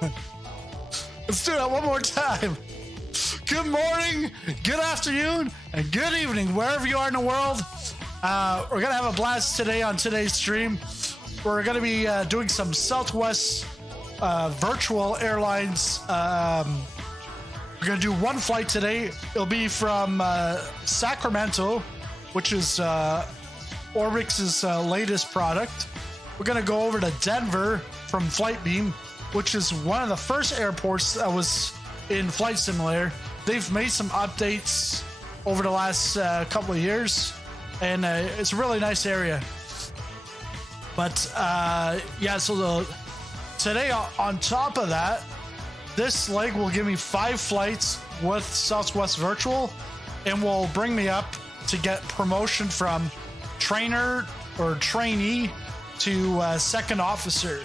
Let's do that one more time. Good morning, good afternoon, and good evening, wherever you are in the world. We're gonna have a blast today on today's stream. We're gonna be doing some Southwest virtual airlines. We're gonna do one flight today. It'll be from Sacramento, which is Orbix's latest product. We're gonna go over to Denver from Flightbeam, which is one of the first airports that was in Flight Simulator. They've made some updates over the last couple of years, and it's a really nice area. But yeah, so today on top of that, this leg will give me 5 flights with Southwest Virtual, and will bring me up to get promotion from trainer or trainee to second officer.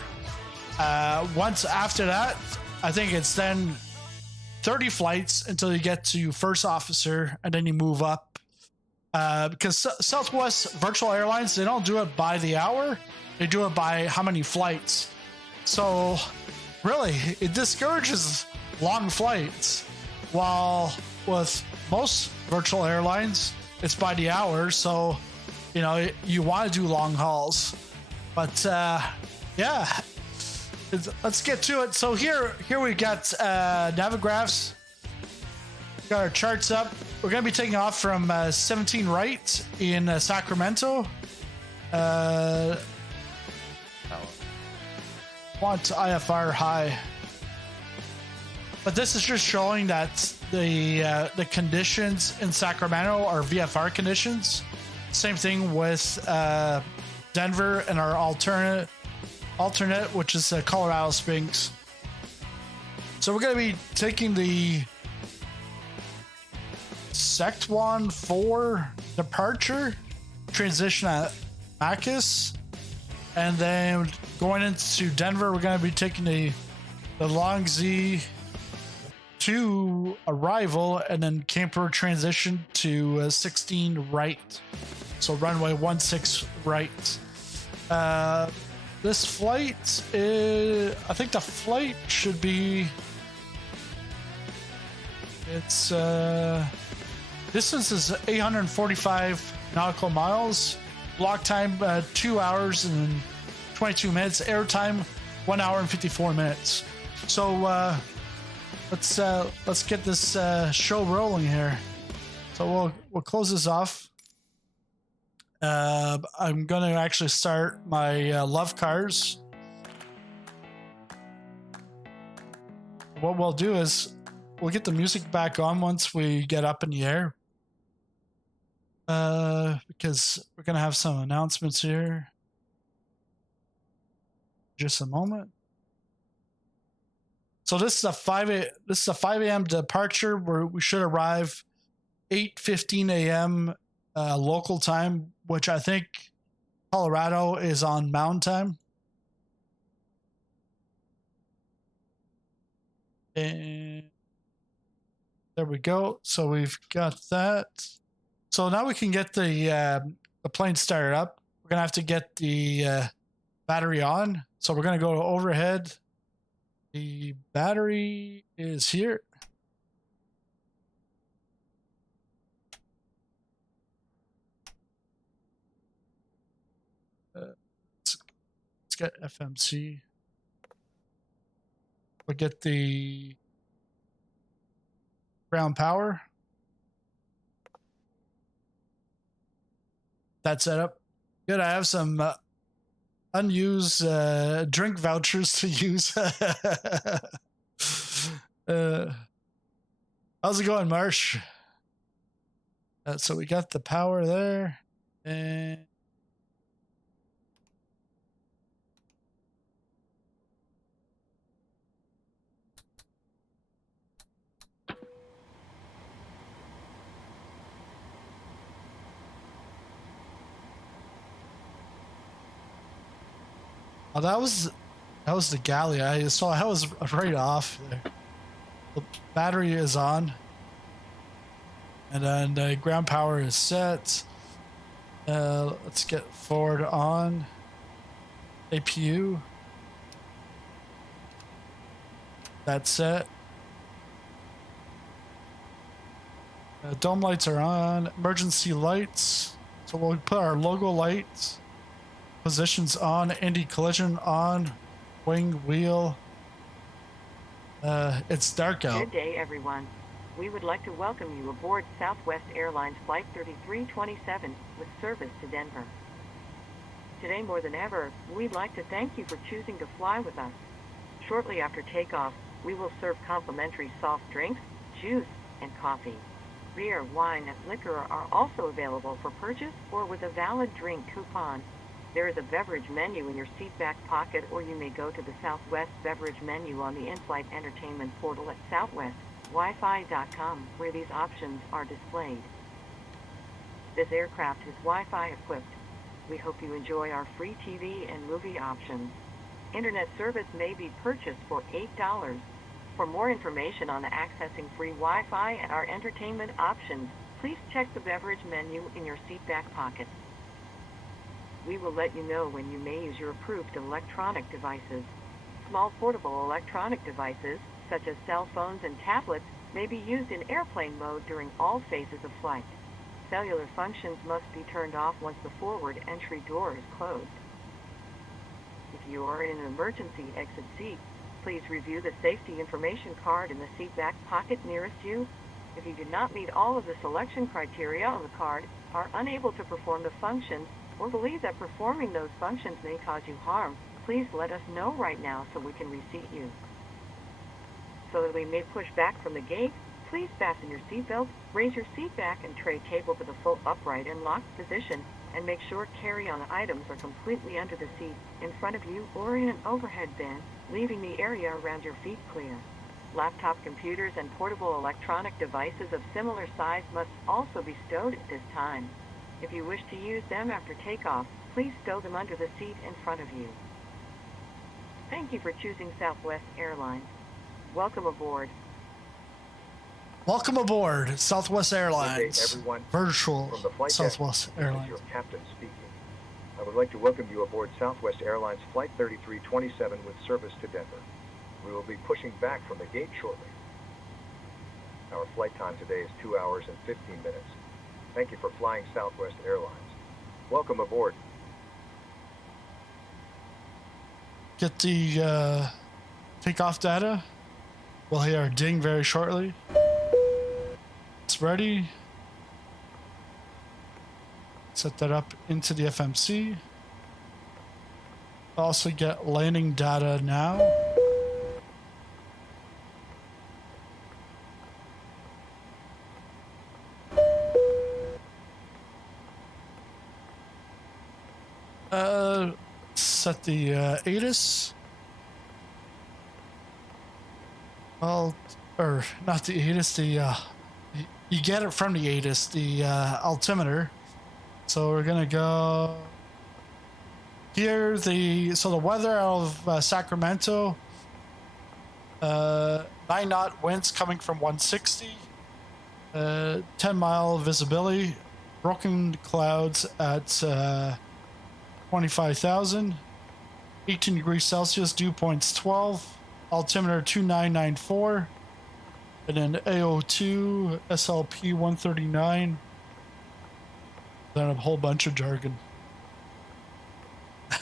Once after that, I think it's then 30 flights until you get to first officer, and then you move up. Because Southwest Virtual Airlines, they don't do it by the hour, they do it by how many flights. So really, it discourages long flights, while with most virtual airlines, it's by the hour. So, you know, you want to do long hauls. But yeah, let's get to it. So here we got Navigraphs. We got our charts up. We're going to be taking off from 17 right in Sacramento. Want IFR high. But this is just showing that the conditions in Sacramento are VFR conditions. Same thing with Denver and our alternate, which is Colorado Springs. So we're going to be taking the Sectwan 4 departure, transition at Macus, and then going into Denver, we're going to be taking the Long Z to arrival, and then camper transition to 16 right. So runway 16 right. This flight is, I think the flight should be, it's distance is 845 nautical miles. Block time 2 hours and 22 minutes. Air time 1 hour and 54 minutes. So let's get this show rolling here. So we'll close this off. I'm gonna actually start my love cars. What we'll do is we'll get the music back on once we get up in the air. Because we're gonna have some announcements here. Just a moment. So this is a 5 a.m. departure, where we should arrive 8:15 a.m. Local time, which I think Colorado is on Mountain Time. And there we go. So we've got that. So now we can get the plane started up. We're gonna have to get the battery on. So we're gonna go to overhead. The battery is here. Let's get FMC. We'll get the ground power. That setup. Good. I have some unused drink vouchers to use. How's it going, Marsh? So we got the power there, and oh, that was the galley. I saw I was right off there. The battery is on, and then the ground power is set. Let's get forward on APU. That's set. Dome lights are on. Emergency lights. So we'll put our logo lights. Positions on. Indy collision on. Wing wheel. It's dark out. Good day, everyone. We would like to welcome you aboard Southwest Airlines Flight 3327 with service to Denver. Today more than ever, we'd like to thank you for choosing to fly with us. Shortly after takeoff, we will serve complimentary soft drinks, juice, and coffee. Beer, wine, and liquor are also available for purchase or with a valid drink coupon. There is a beverage menu in your seat back pocket, or you may go to the Southwest beverage menu on the in-flight entertainment portal at southwestwifi.com, where these options are displayed. This aircraft is Wi-Fi equipped. We hope you enjoy our free TV and movie options. Internet service may be purchased for $8. For more information on accessing free Wi-Fi and our entertainment options, please check the beverage menu in your seat back pocket. We will let you know when you may use your approved electronic devices. Small portable electronic devices, such as cell phones and tablets, may be used in airplane mode during all phases of flight. Cellular functions must be turned off once the forward entry door is closed. If you are in an emergency exit seat, please review the safety information card in the seat back pocket nearest you. If you do not meet all of the selection criteria on the card, are unable to perform the functions, or believe that performing those functions may cause you harm, please let us know right now so we can reseat you. So that we may push back from the gate, please fasten your seatbelt, raise your seat back and tray table to the full upright and locked position, and make sure carry-on items are completely under the seat, in front of you, or in an overhead bin, leaving the area around your feet clear. Laptop computers and portable electronic devices of similar size must also be stowed at this time. If you wish to use them after takeoff, please stow them under the seat in front of you. Thank you for choosing Southwest Airlines. Welcome aboard. Welcome aboard Southwest Airlines. Good day, everyone. Virtual From the flight Southwest deck, Airlines. this is your captain speaking. I would like to welcome you aboard Southwest Airlines Flight 3327 with service to Denver. We will be pushing back from the gate shortly. Our flight time today is 2 hours and 15 minutes. Thank you for flying Southwest Airlines. Welcome aboard. Get the takeoff data. We'll hear our ding very shortly. It's ready. Set that up into the FMC. Also get landing data now. Set the ATIS. Well, or not the ATIS, the you get it from the ATIS, the altimeter. So we're gonna go here. So the weather out of Sacramento, 9-knot winds coming from 160, 10-mile visibility, broken clouds at 25,000, 18 degrees Celsius, dew points 12, altimeter 2994, and then AO2 SLP 139. Then a whole bunch of jargon that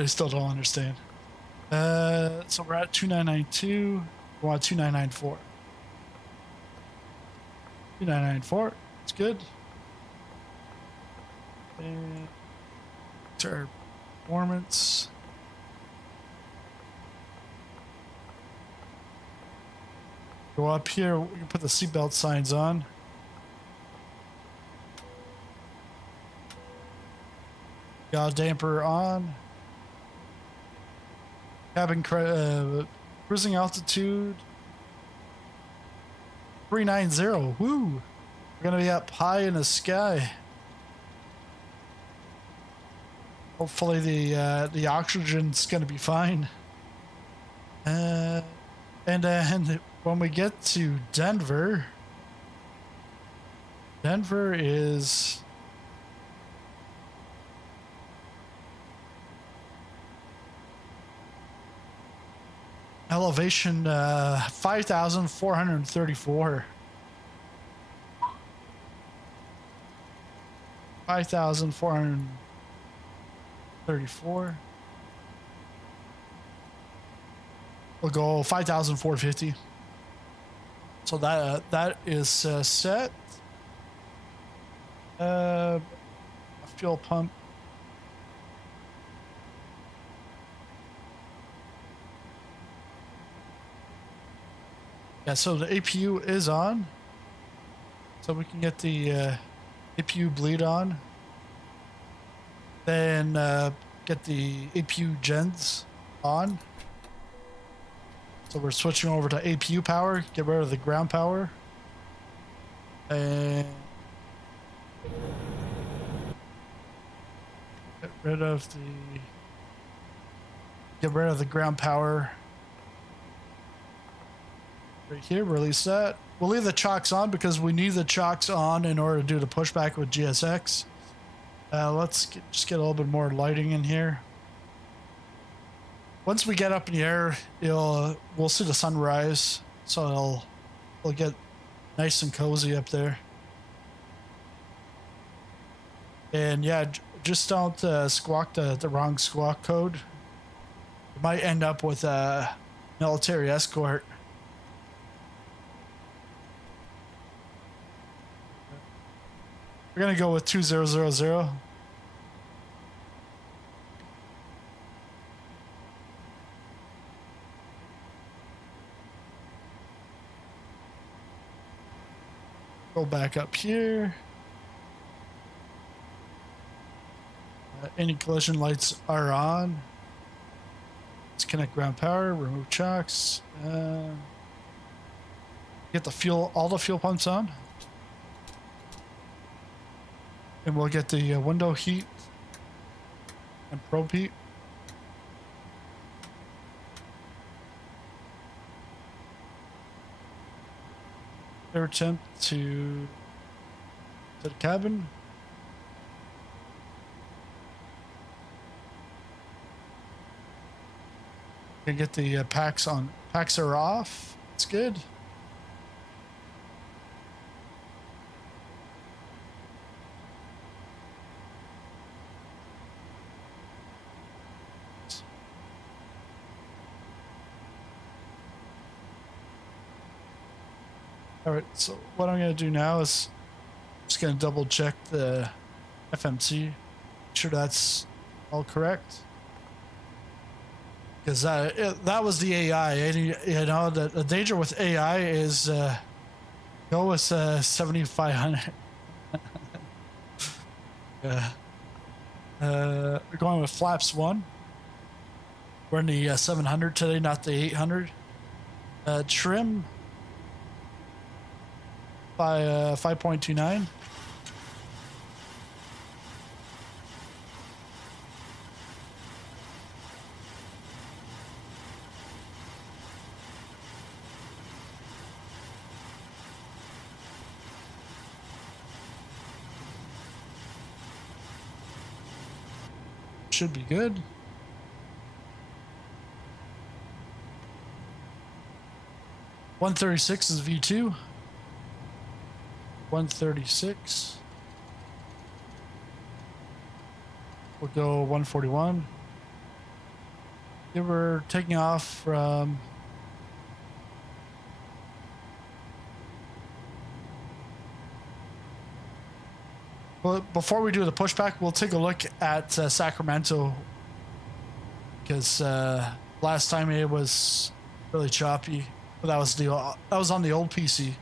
I still don't understand. So we're at 2992. We want 2994. 2994. It's good. And to our performance. Go up here. We can put the seatbelt signs on. Yaw damper on. Cabin cruising altitude 390. Woo! We're gonna be up high in the sky. Hopefully the oxygen's gonna be fine. And then when we get to Denver, Denver is elevation 5,434. 5,434. We'll go 5,450. So that is set. A fuel pump. Yeah, so the APU is on. So we can get the APU bleed on. Then get the APU gens on. So we're switching over to APU power, get rid of the ground power. And get rid of the ground power. Right here, release that. We'll leave the chocks on because we need the chocks on in order to do the pushback with GSX. Let's just get a little bit more lighting in here. Once we get up in the air, we'll see the sunrise, so it'll get nice and cozy up there. And yeah, just don't squawk the wrong squawk code. You might end up with a military escort. We're gonna go with 2000. Go back up here. Any collision lights are on. Disconnect ground power, remove chocks. Get the fuel, all the fuel pumps on. And we'll get the window heat and probe heat. Air temp to the cabin. Can get the packs on. Packs are off. It's good. All right, so what I'm going to do now is just going to double check the FMC, make sure that's all correct. Because that was the AI, and you know, the danger with AI is go with 7,500. Yeah. We're going with flaps 1. We're in the 700 today, not the 800. Trim by 5.29. Should be good. .136 is V2. 136. We'll go 141. Yeah, we're taking off from well, before we do the pushback, we'll take a look at Sacramento because last time it was really choppy. But that was on the old PC.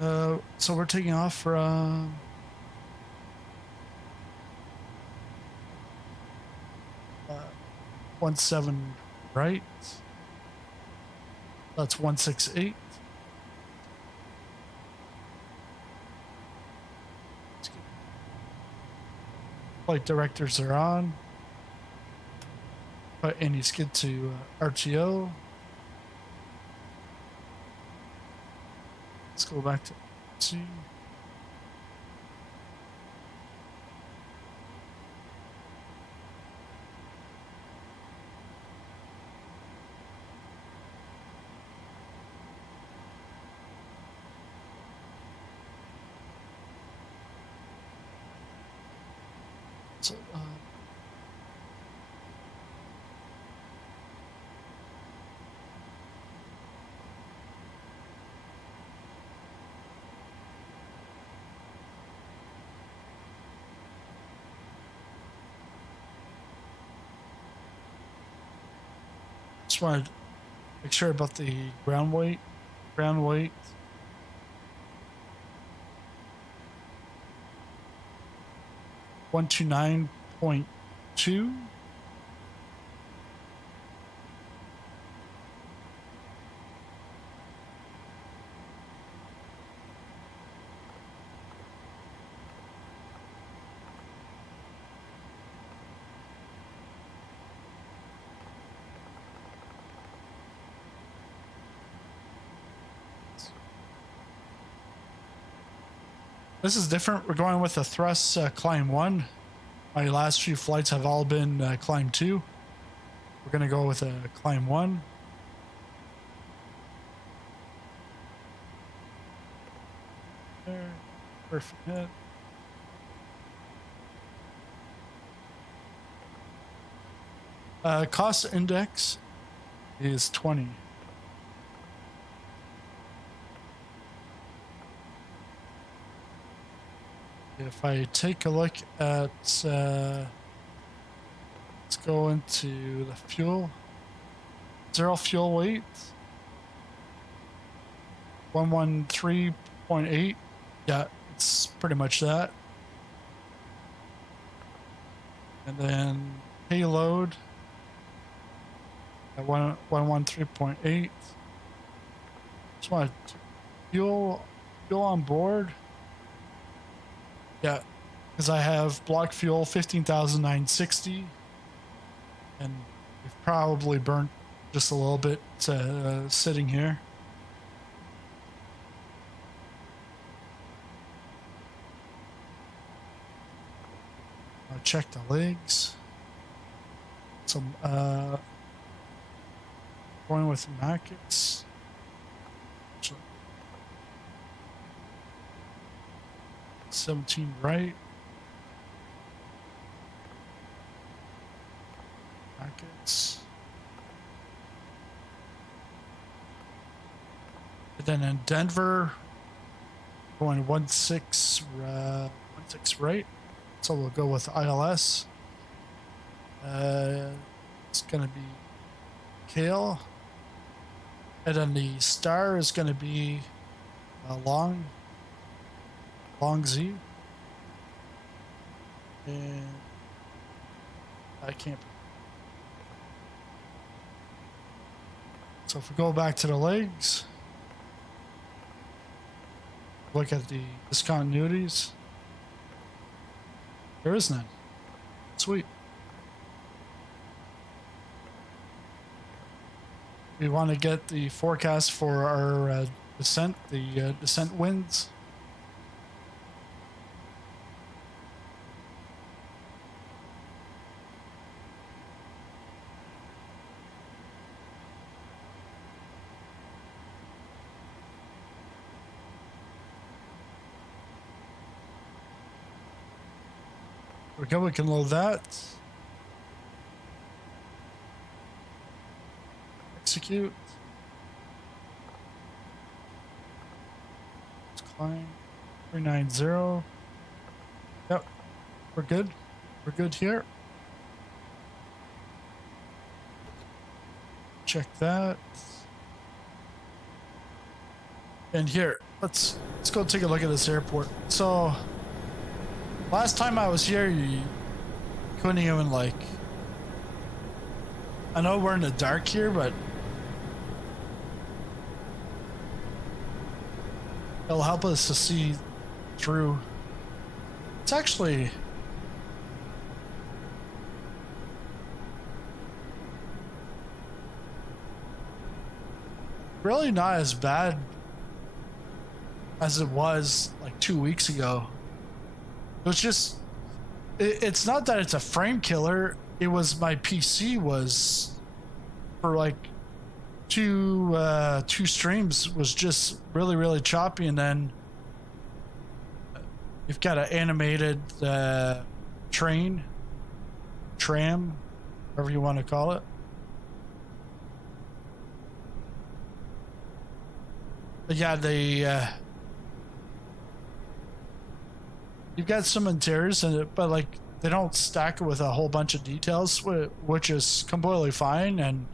So we're taking off from 17 right. That's 168. Flight directors are on. Put any skid to RTO. Let's go back to C. So, just wanted to make sure about the ground weight. Ground weight. $129.2. This is different. We're going with a thrust climb 1. My last few flights have all been climb 2. We're going to go with a climb 1. There. Perfect. Cost index is 20. If I take a look at, let's go into the fuel. Zero fuel weight. 113.8. Yeah, it's pretty much that. And then payload at 113.8. Just want fuel on board. Yeah, because I have block fuel 15,960, and we've probably burnt just a little bit sitting here. I'll check the legs. Some going with markets. 17 right. Brackets. And then in Denver, going 16 right. So we'll go with ILS. It's going to be Kale. And then the star is going to be long Z, and I can't. So if we go back to the legs, look at the discontinuities. There is none. Sweet. We want to get the forecast for our descent, the descent winds. Okay, we can load that. Execute. Let's climb 390. Yep, we're good. We're good here. Check that. And here, let's go take a look at this airport. So last time I was here, you couldn't even like, I know we're in the dark here, but it'll help us to see through. It's actually really not as bad as it was like 2 weeks ago. It was just, it's not that it's a frame killer. It was my PC was for like two streams was just really choppy, and then you've got an animated tram, whatever you want to call it. But yeah, you've got some interiors in it, but like they don't stack it with a whole bunch of details, which is completely fine and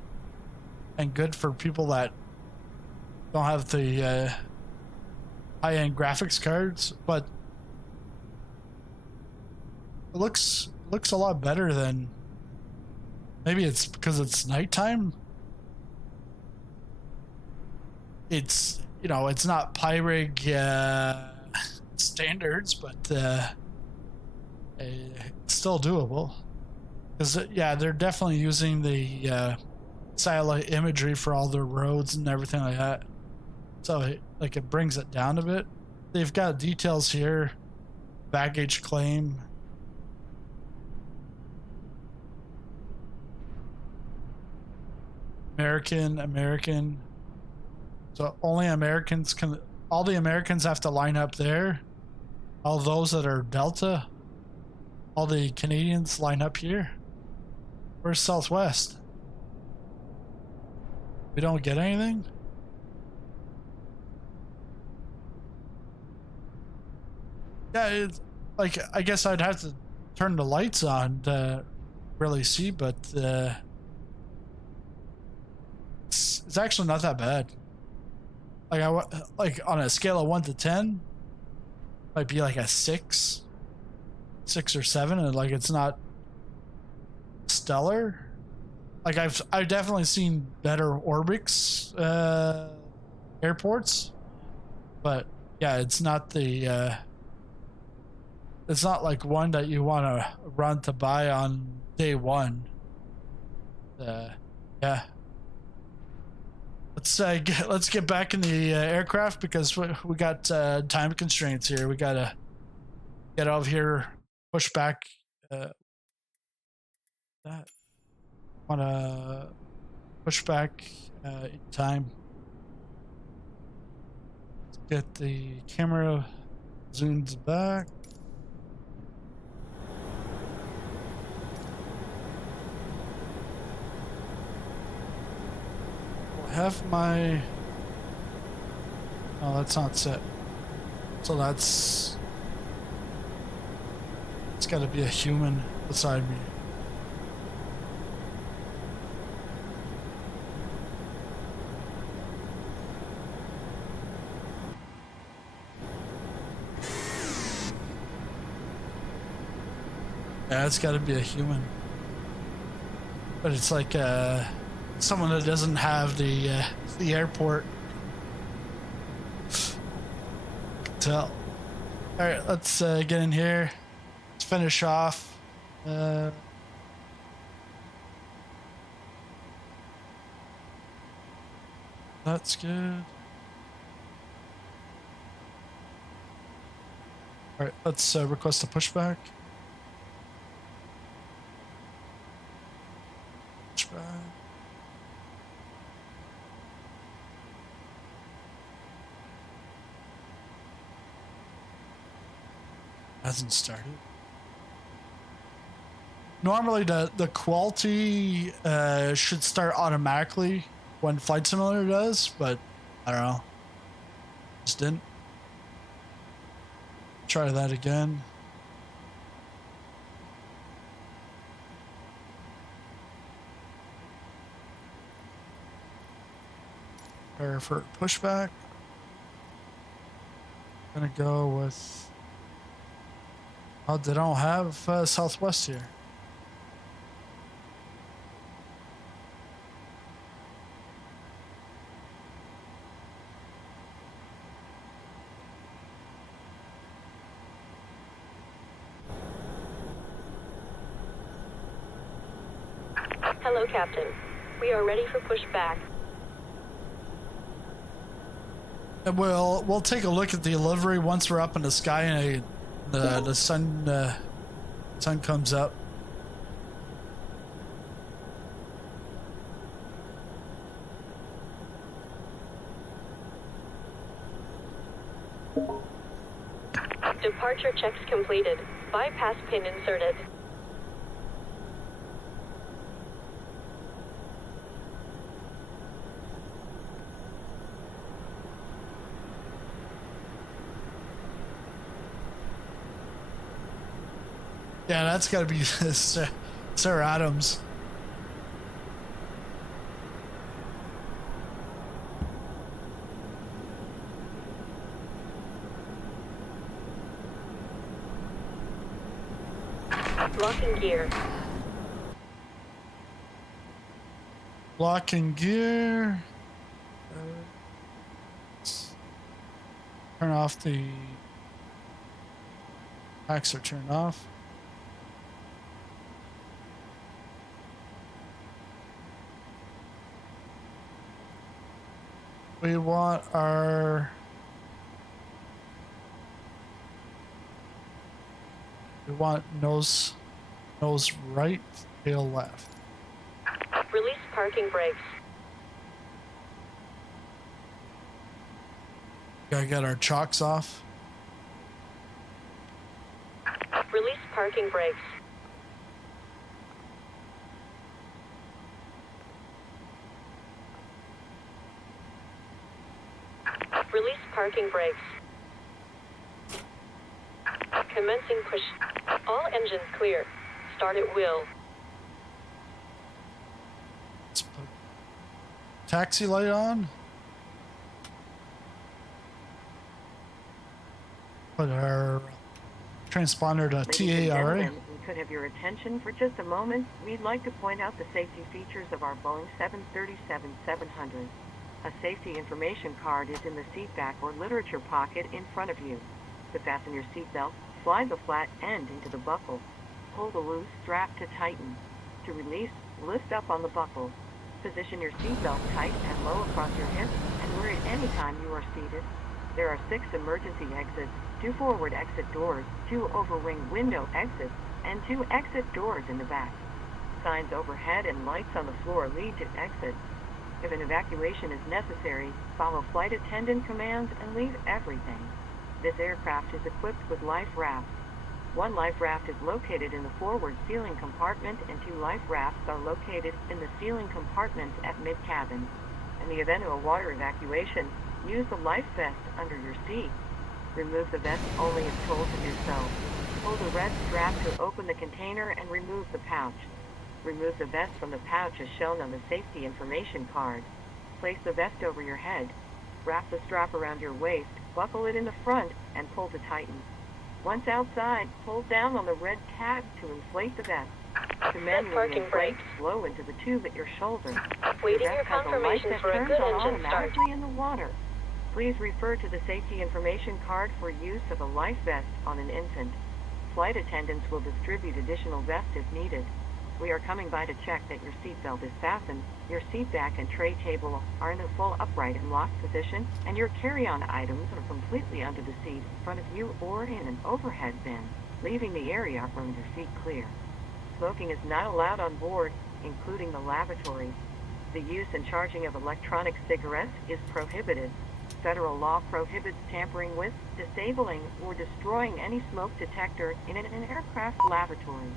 good for people that don't have the high-end graphics cards. But it looks a lot better than, maybe it's because it's nighttime. It's, you know, it's not Pyrig standards, but it's still doable. Because yeah, they're definitely using the satellite imagery for all their roads and everything like that. So it brings it down a bit. They've got details here, baggage claim. American. So only Americans can, all the Americans have to line up there. All those that are Delta, all the Canadians line up here. Where's Southwest? We don't get anything? Yeah, it's like, I guess I'd have to turn the lights on to really see, but it's actually not that bad. Like on a scale of 1 to 10, might be like a 6 or 7, and like it's not stellar. Like I've definitely seen better Orbix airports, but yeah, it's not the it's not like one that you want to run to buy on day one. Yeah. Let's get back in the aircraft because we got time constraints here. We gotta get out of here, push back. That wanna push back in time. Let's get the camera zoomed back. Have my, oh, that's not set, so it's got to be a human beside me. Yeah, it's got to be a human, but it's like someone that doesn't have the airport. Tell. All right, let's get in here. Let's finish off. That's good. All right, let's request a pushback. Pushback. Hasn't started. Normally the quality should start automatically when Flight Simulator does, but I don't know. Just didn't. Try that again. Prepare for pushback. Gonna go with, oh, they don't have Southwest here. Hello, Captain. We are ready for pushback. And we'll take a look at the delivery once we're up in the sky and the sun comes up. Departure Departure checks completed. Bypass pin inserted. Yeah, that's gotta be Sarah Adams. Locking gear. Locking gear. Turn off the packs are turned off. We want our nose right, tail left. Release parking brakes. Gotta get our chocks off. Release parking brakes. Release parking brakes. Commencing push. All engines clear. Start at will. Let's put taxi light on. Put our transponder to Ladies and TARA. gentlemen, we could have your attention for just a moment. We'd like to point out the safety features of our Boeing 737-700. A safety information card is in the seatback or literature pocket in front of you. To fasten your seatbelt, slide the flat end into the buckle. Pull the loose strap to tighten. To release, lift up on the buckle. Position your seatbelt tight and low across your hips and wear it any time you are seated. There are 6 emergency exits, 2 forward exit doors, 2 overwing window exits, and 2 exit doors in the back. Signs overhead and lights on the floor lead to exits. If an evacuation is necessary, follow flight attendant commands and leave everything. This aircraft is equipped with life rafts. 1 life raft is located in the forward ceiling compartment and 2 life rafts are located in the ceiling compartments at mid-cabin. In the event of a water evacuation, use the life vest under your seat. Remove the vest only if told to do so. Pull the red strap to open the container and remove the pouch. Remove the vest from the pouch as shown on the safety information card. Place the vest over your head. Wrap the strap around your waist, buckle it in the front, and pull to tighten. Once outside, pull down on the red tab to inflate the vest. To manually inflate, blow into the tube at your shoulder. Waiting The your vest has a light confirmation that for a turns good on engine start. automatically in the water. Please refer to the safety information card for use of a life vest on an infant. Flight attendants will distribute additional vests if needed. We are coming by to check that your seatbelt is fastened, your seat back and tray table are in a full upright and locked position, and your carry-on items are completely under the seat in front of you or in an overhead bin, leaving the area from your feet clear. Smoking is not allowed on board, including the lavatory. The use and charging of electronic cigarettes is prohibited. Federal law prohibits tampering with, disabling, or destroying any smoke detector in an aircraft lavatory.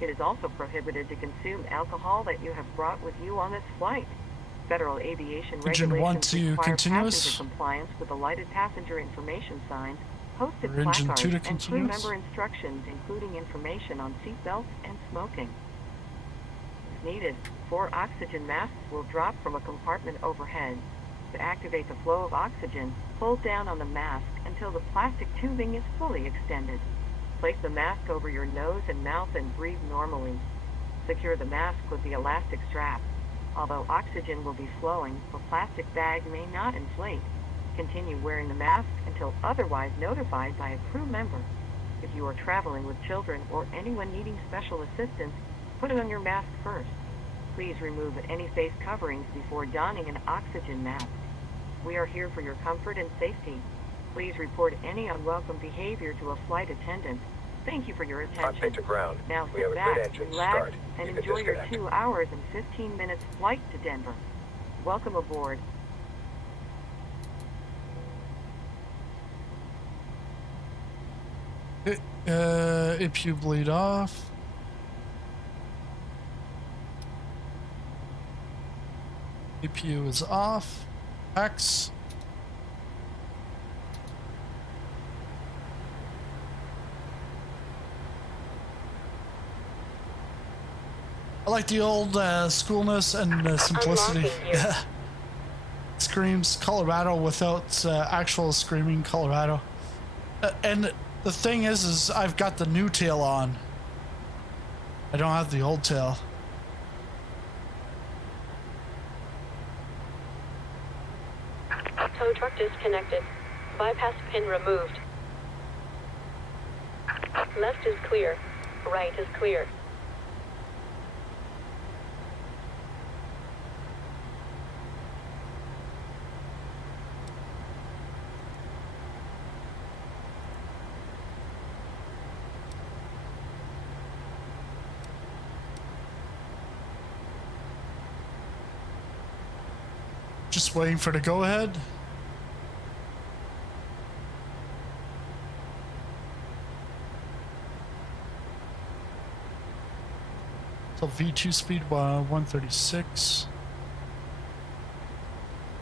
It is also prohibited to consume alcohol that you have brought with you on this flight. Federal aviation Engine regulations 1 to require continuous. passenger compliance with the lighted passenger information signs, posted Or engine placards, 2 to and crew continuous. member instructions, including information on seatbelts and smoking. If needed, 4 oxygen masks will drop from a compartment overhead. To activate the flow of oxygen, pull down on the mask until the plastic tubing is fully extended. Place the mask over your nose and mouth and breathe normally. Secure the mask with the elastic strap. Although oxygen will be flowing, the plastic bag may not inflate. Continue wearing the mask until otherwise notified by a crew member. If you are traveling with children or anyone needing special assistance, put it on your mask first. Please remove any face coverings before donning an oxygen mask. We are here for your comfort and safety. Please report any unwelcome behavior to a flight attendant. Thank you for your attention. Cockpit to ground. Now We have sit a good back, engine relax, start. and You can enjoy your disconnect. 2 hours and 15 minutes flight to Denver. Welcome aboard. APU bleed off. APU is off. X. I like the old schoolness and simplicity. Yeah. Screams Colorado without actual screaming Colorado. And the thing is I've got the new tail on. I don't have the old tail. Tow truck disconnected. Bypass pin removed. Left is clear. Right is clear. Just waiting for the go ahead. So V2 speed 136.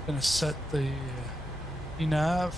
Gonna set the nav.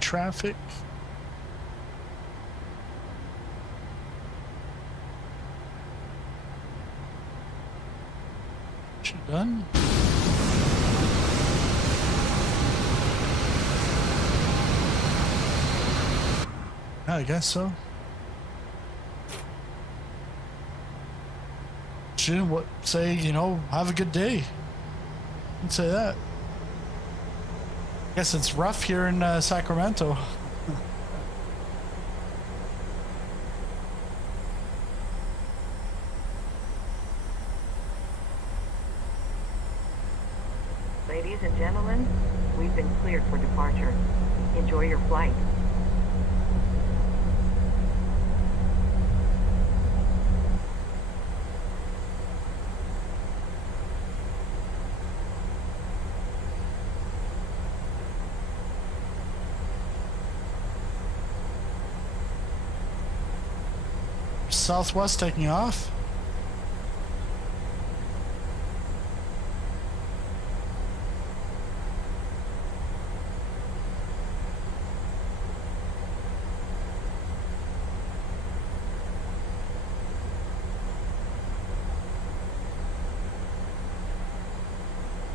Traffic. She done? I guess so. She didn't say, you know, have a good day. Didn't say that. Guess it's rough here in Sacramento. Ladies and gentlemen, we've been cleared for departure. Enjoy your flight. Southwest taking off.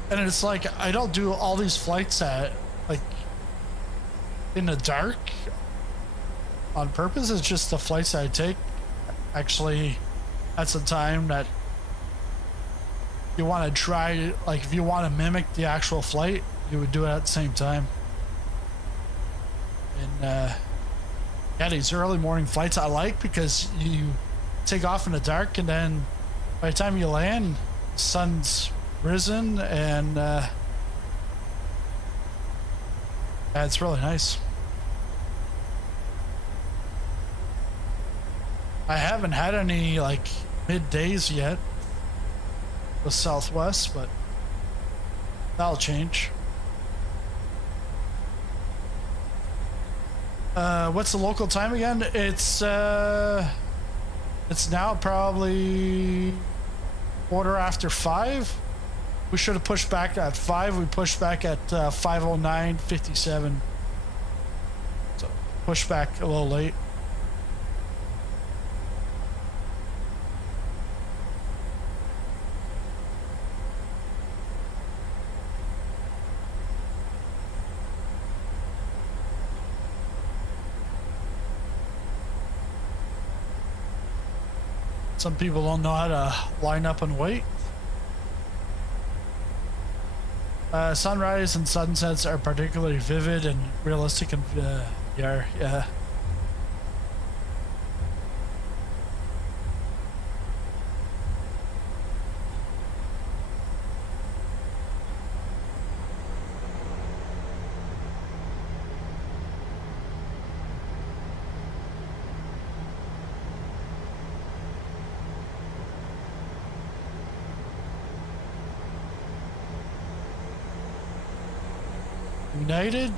And it's like I don't do all these flights at like in the dark on purpose. It's just the flights that I take. Actually, that's the time that you want to try, like if you want to mimic the actual flight, you would do it at the same time. And yeah, these early morning flights I like because you take off in the dark and then by the time you land, the sun's risen and yeah, it's really nice. I haven't had any like middays yet with Southwest, but that'll change. What's the local time again? It's now probably 5:15. We should have pushed back at 5. We pushed back at 5:09:57. So pushed back a little late. Some people don't know how to line up and wait. Sunrise and sunsets are particularly vivid and realistic in VR. Yeah. United?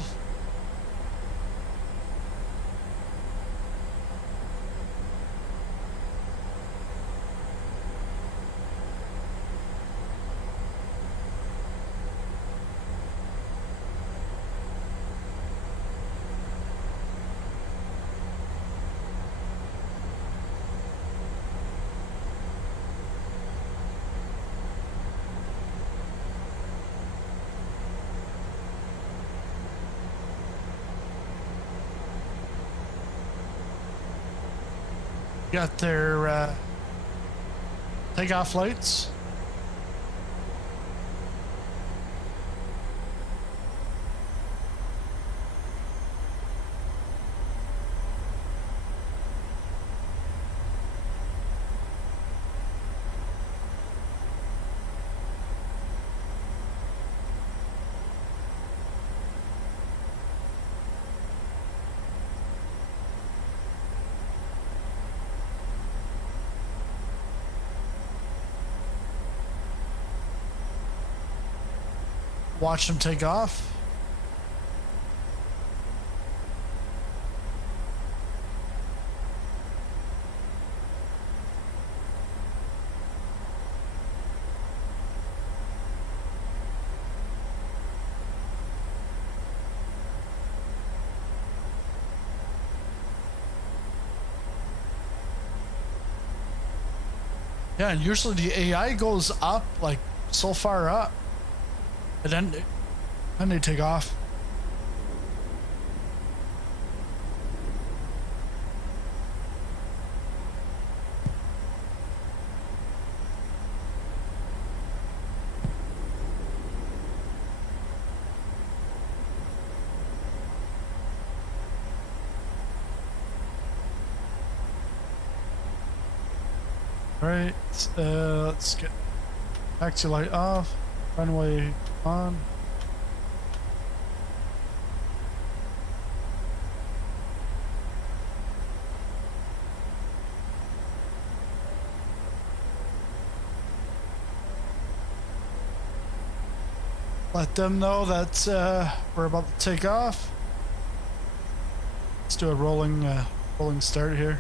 Got their takeoff lights. Watch them take off. Yeah, and usually the AI goes up, like so far up. And then they take off. Right, let's get taxi light off, runway on. Let them know that we're about to take off. Let's do a rolling start here.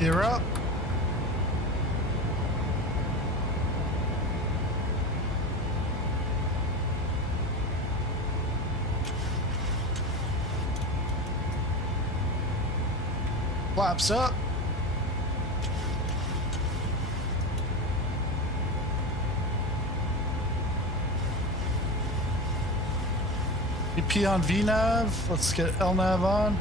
You're up. Flaps up. EP on VNav. Let's get LNav on.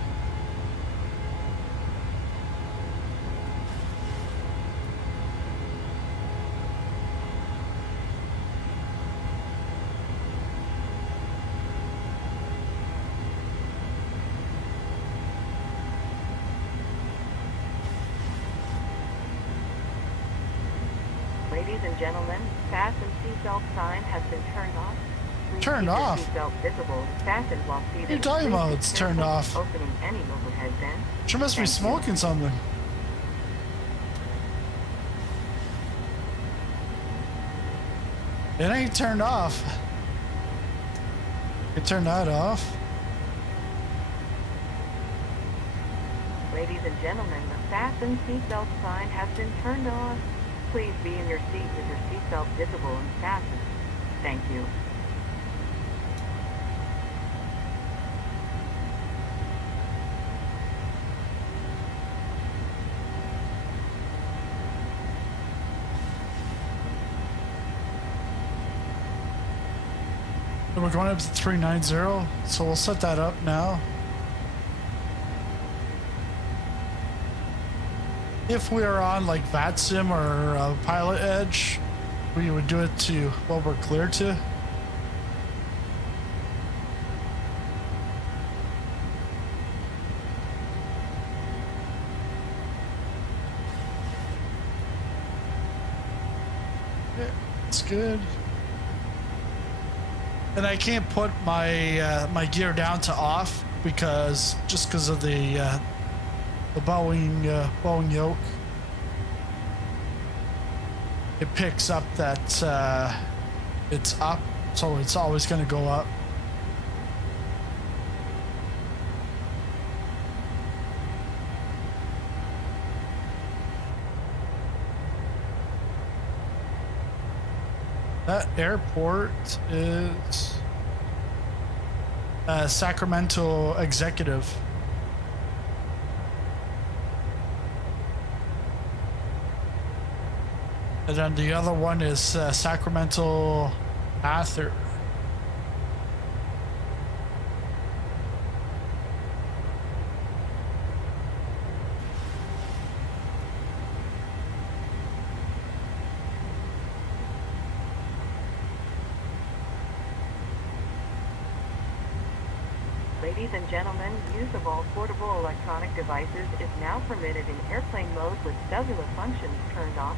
Ladies and gentlemen, fasten seatbelt sign has been turned off. Please Turned keep your off? seatbelt visible, fasten while seated. What are you talking about? It's turned off. Opening any overhead vent. Sure must be Thank you. smoking something. It ain't turned off. You turn that off. Ladies and gentlemen, fasten seatbelt sign has been turned off. Please be in your seat with your seatbelt visible and fastened. Thank you. And we're going up to 390, so we'll set that up now. If we are on like VATSIM or Pilot Edge, we would do it to what we're clear to. Yeah, it's good. And I can't put my my gear down to off because of the Boeing Yoke. It picks up that it's up, so it's always going to go up. That airport is Sacramento Executive. And then the other one is Sacramento Ather. Ladies and gentlemen, use of all portable electronic devices is now permitted in airplane mode with cellular functions turned off.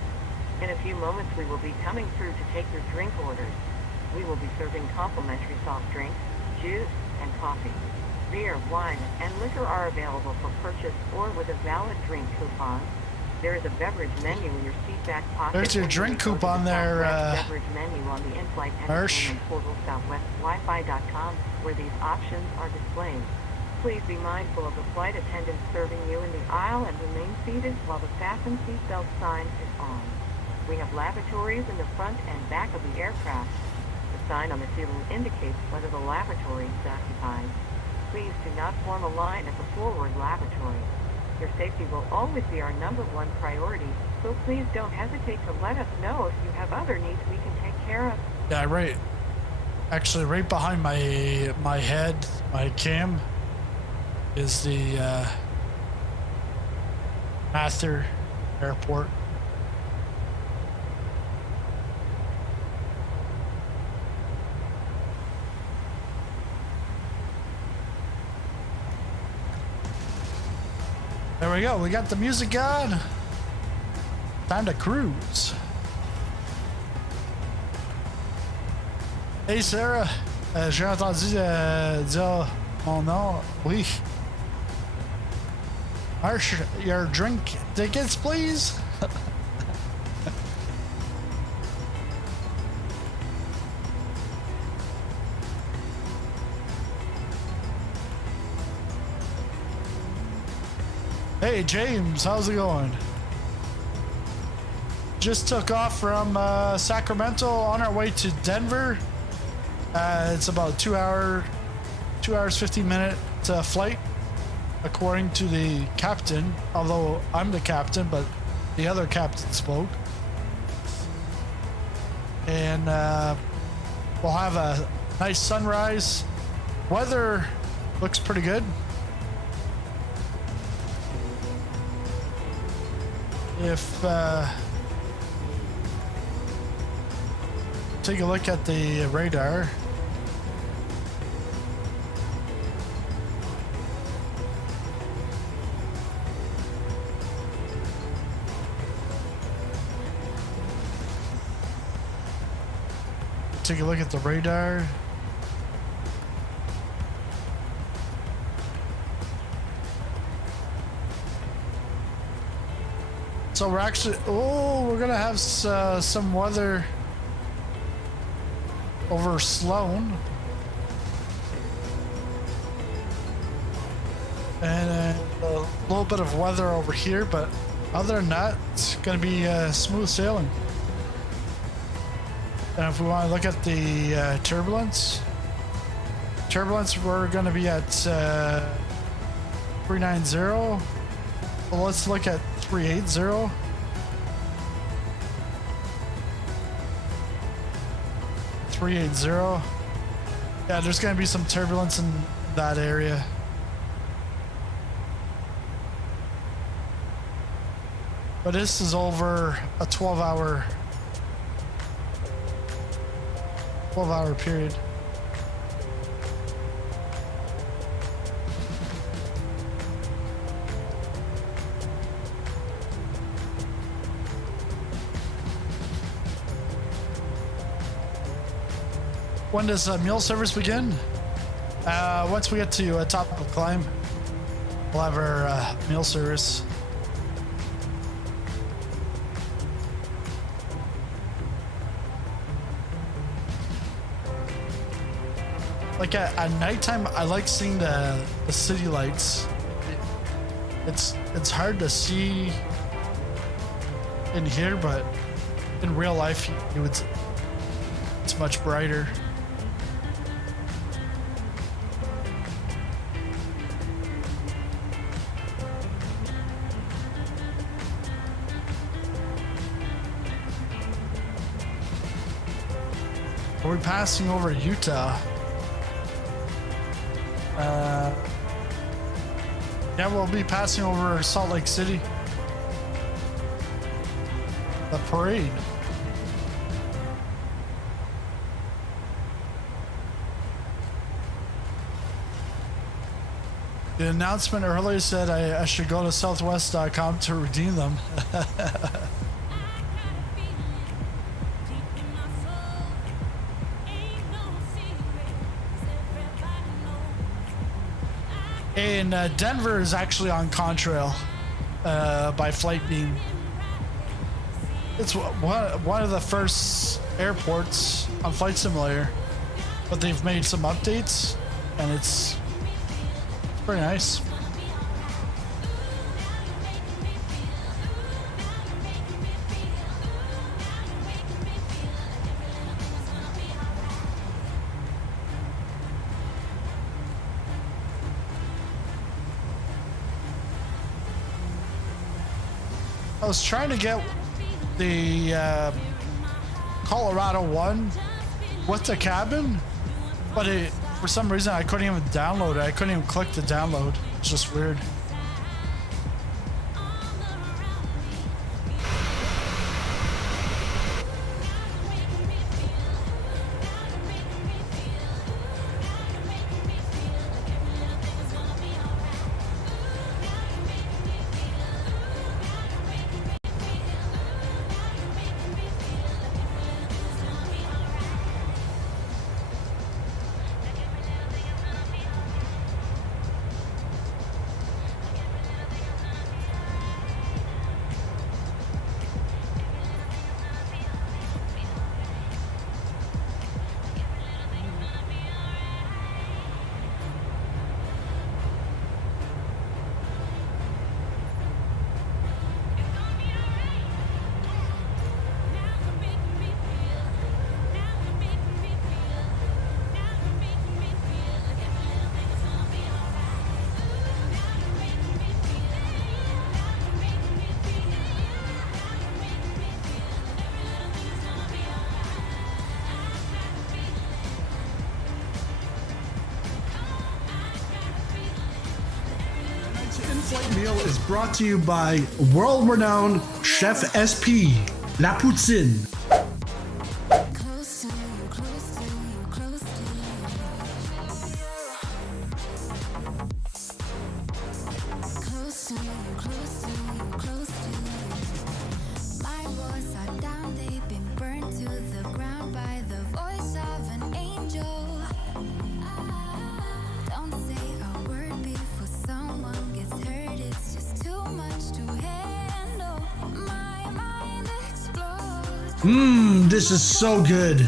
In a few moments, we will be coming through to take your drink orders. We will be serving complimentary soft drinks, juice, and coffee. Beer, wine, and liquor are available for purchase or with a valid drink coupon. There is a beverage menu in your seat back pocket. There's your drink coupon there, beverage menu on the in-flight Marsh. entertainment portal southwestwifi.com, where these options are displayed. Please be mindful of the flight attendant serving you in the aisle and remain seated while the fasten seatbelt sign is on. We have lavatories in the front and back of the aircraft. The sign on the ceiling indicates whether the lavatory is occupied. Please do not form a line at the forward lavatory. Your safety will always be our #1 priority, so please don't hesitate to let us know if you have other needs we can take care of. Yeah, right. Actually, right behind my head, my cam, is the Ather Airport. There we go. We got the music on. Time to cruise. Hey Sarah, j'ai entendu dire mon nom. Oui. Marsh, your drink tickets, please. Hey James, how's it going? Just took off from Sacramento on our way to Denver. It's about 2 hours 15-minute flight, according to the captain. Although I'm the captain, but the other captain spoke. And we'll have a nice sunrise. Weather looks pretty good. If take a look at the radar. Take a look at the radar. So we're actually, we're gonna have some weather over Sloan. and a little bit of weather over here, but other than that, it's going to be smooth sailing. And if we want to look at the turbulence, we're going to be at 390. Well, let's look at 380. Yeah, there's going to be some turbulence in that area. But this is over a 12-hour period. When does meal service begin? Once we get to top of climb, we'll have our meal service. Like at nighttime, I like seeing the city lights. It's hard to see in here, but in real life, it's much brighter. Are we passing over Utah? Yeah, we'll be passing over Salt Lake City. The parade. The announcement earlier said I should go to southwest.com to redeem them. And Denver is actually on Contrail by Flightbeam. It's one of the first airports on Flight Simulator, but they've made some updates, and it's pretty nice. I was trying to get the Colorado one with the cabin, but for some reason I couldn't even download it. I couldn't even click to download. It's just weird. In-flight meal is brought to you by world-renowned Chef SP, La Poutine. This is so good.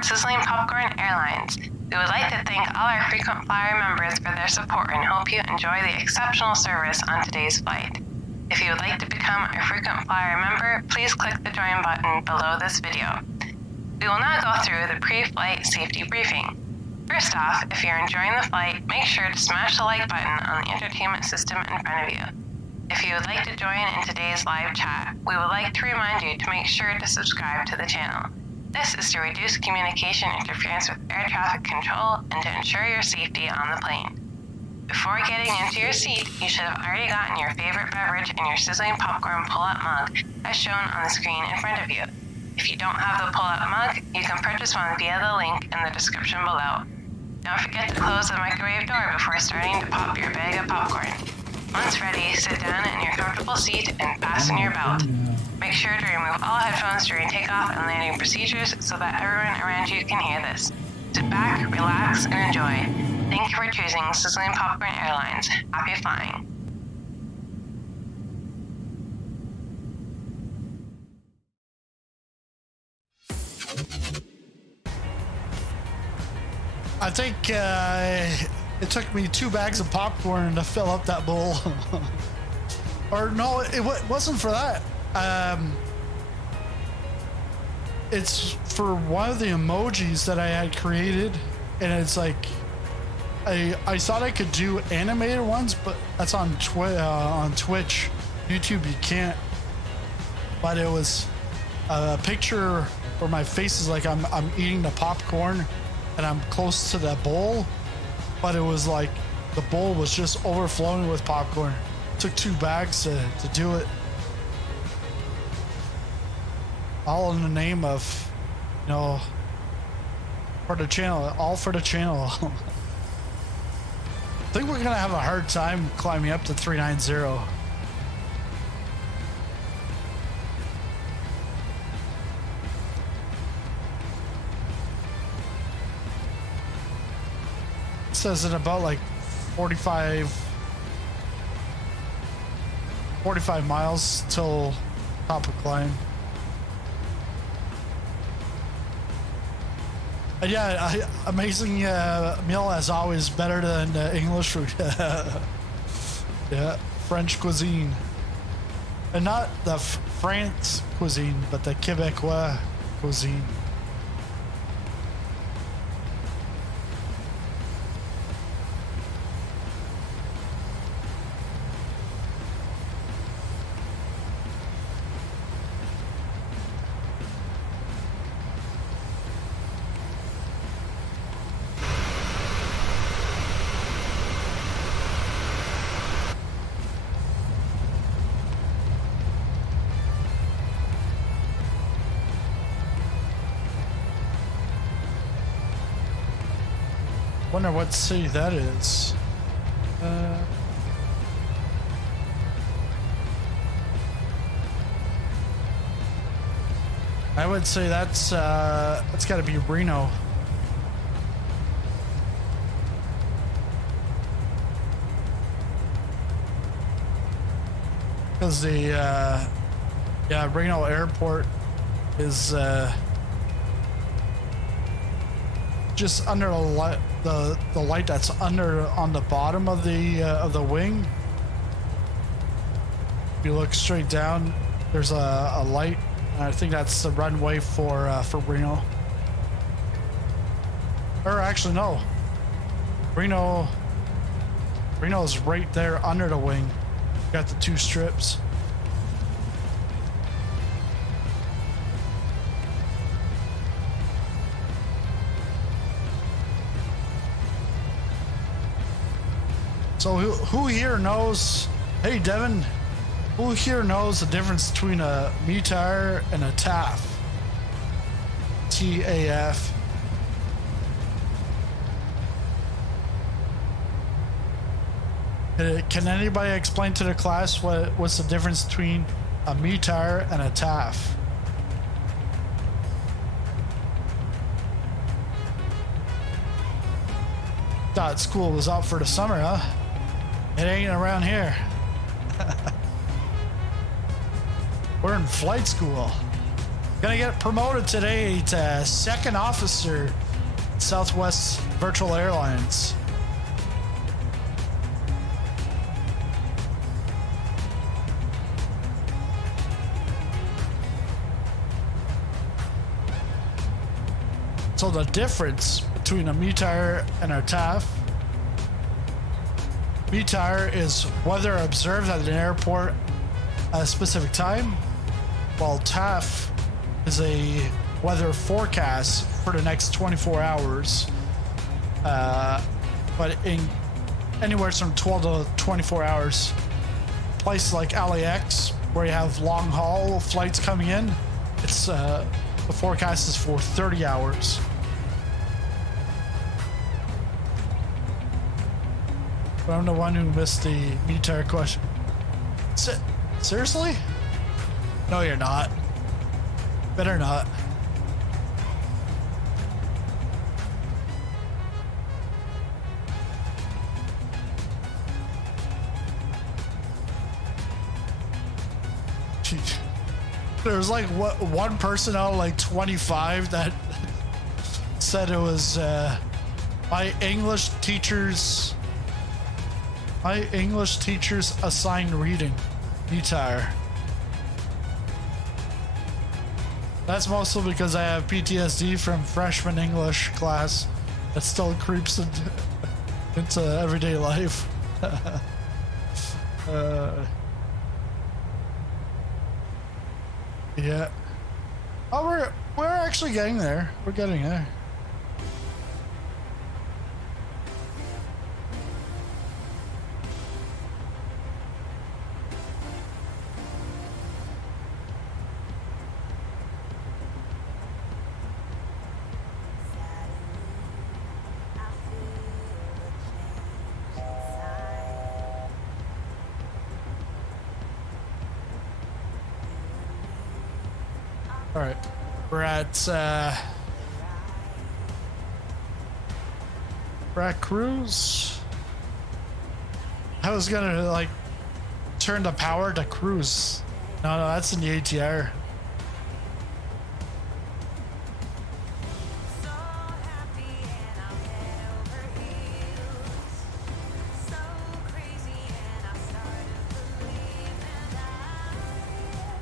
aboard Sizzling Popcorn Airlines. We would like to thank all our frequent flyer members for their support and hope you enjoy the exceptional service on today's flight. If you would like to become a frequent flyer member, please click the join button below this video. We will now go through the pre-flight safety briefing. First off, if you're enjoying the flight, make sure to smash the like button on the entertainment system in front of you. If you would like to join in today's live chat, we would like to remind you to make sure to subscribe to the channel. This is to reduce communication interference with air traffic control and to ensure your safety on the plane. Before getting into your seat, you should have already gotten your favorite beverage in your sizzling popcorn pull-up mug, as shown on the screen in front of you. If you don't have the pull-up mug, you can purchase one via the link in the description below. Don't forget to close the microwave door before starting to pop your bag of popcorn. Once ready, sit down in your comfortable seat and fasten your belt. Make sure to remove all headphones during takeoff and landing procedures so that everyone around you can hear this. Sit back, relax, and enjoy. Thank you for choosing Sizzling Popcorn Airlines. Happy flying. I think it took me 2 bags of popcorn to fill up that bowl. Or no, it wasn't for that. It's for one of the emojis that I had created, and it's like I thought I could do animated ones, but that's on Twitch. YouTube you can't. But it was a picture where my face is like I'm eating the popcorn and I'm close to the bowl, but it was like the bowl was just overflowing with popcorn. It took 2 bags to do it. All in the name of, you know, for the channel, all for the channel. I think we're gonna have a hard time climbing up to 390. It says in about like 45 miles till top of climb. And yeah, amazing meal as always, better than English food. Yeah, French cuisine. And not the France cuisine, but the Quebecois cuisine. Wonder what city that is. I would say that's got to be Reno. Because the yeah, Reno Airport is just under the light that's under on the bottom of the wing. If you look straight down, there's a light. And I think that's the runway for Reno. Or actually, no. Reno's right there under the wing. You got the 2 strips. So who here knows? Hey Devin, who here knows the difference between a METAR and a TAF? TAF. Can anybody explain to the class what's the difference between a METAR and a TAF? Thought school was out for the summer, huh? It ain't around here. We're in flight school. Gonna get promoted today to second officer at Southwest Virtual Airlines. So the difference between a METAR and a TAF, METAR is weather observed at an airport at a specific time, while TAF is a weather forecast for the next 24 hours. But in anywhere from 12 to 24 hours, places like LAX, where you have long haul flights coming in, it's the forecast is for 30 hours. But I'm the one who missed the METAR question. Seriously? No, you're not. Better not. There was like one person out of like 25 that said it was my English teacher's assigned reading, METAR. That's mostly because I have PTSD from freshman English class that still creeps into everyday life. Yeah. Oh, we're actually getting there. We're getting there. All right, we're at cruise. I was gonna like turn the power to cruise. No, that's in the ATR.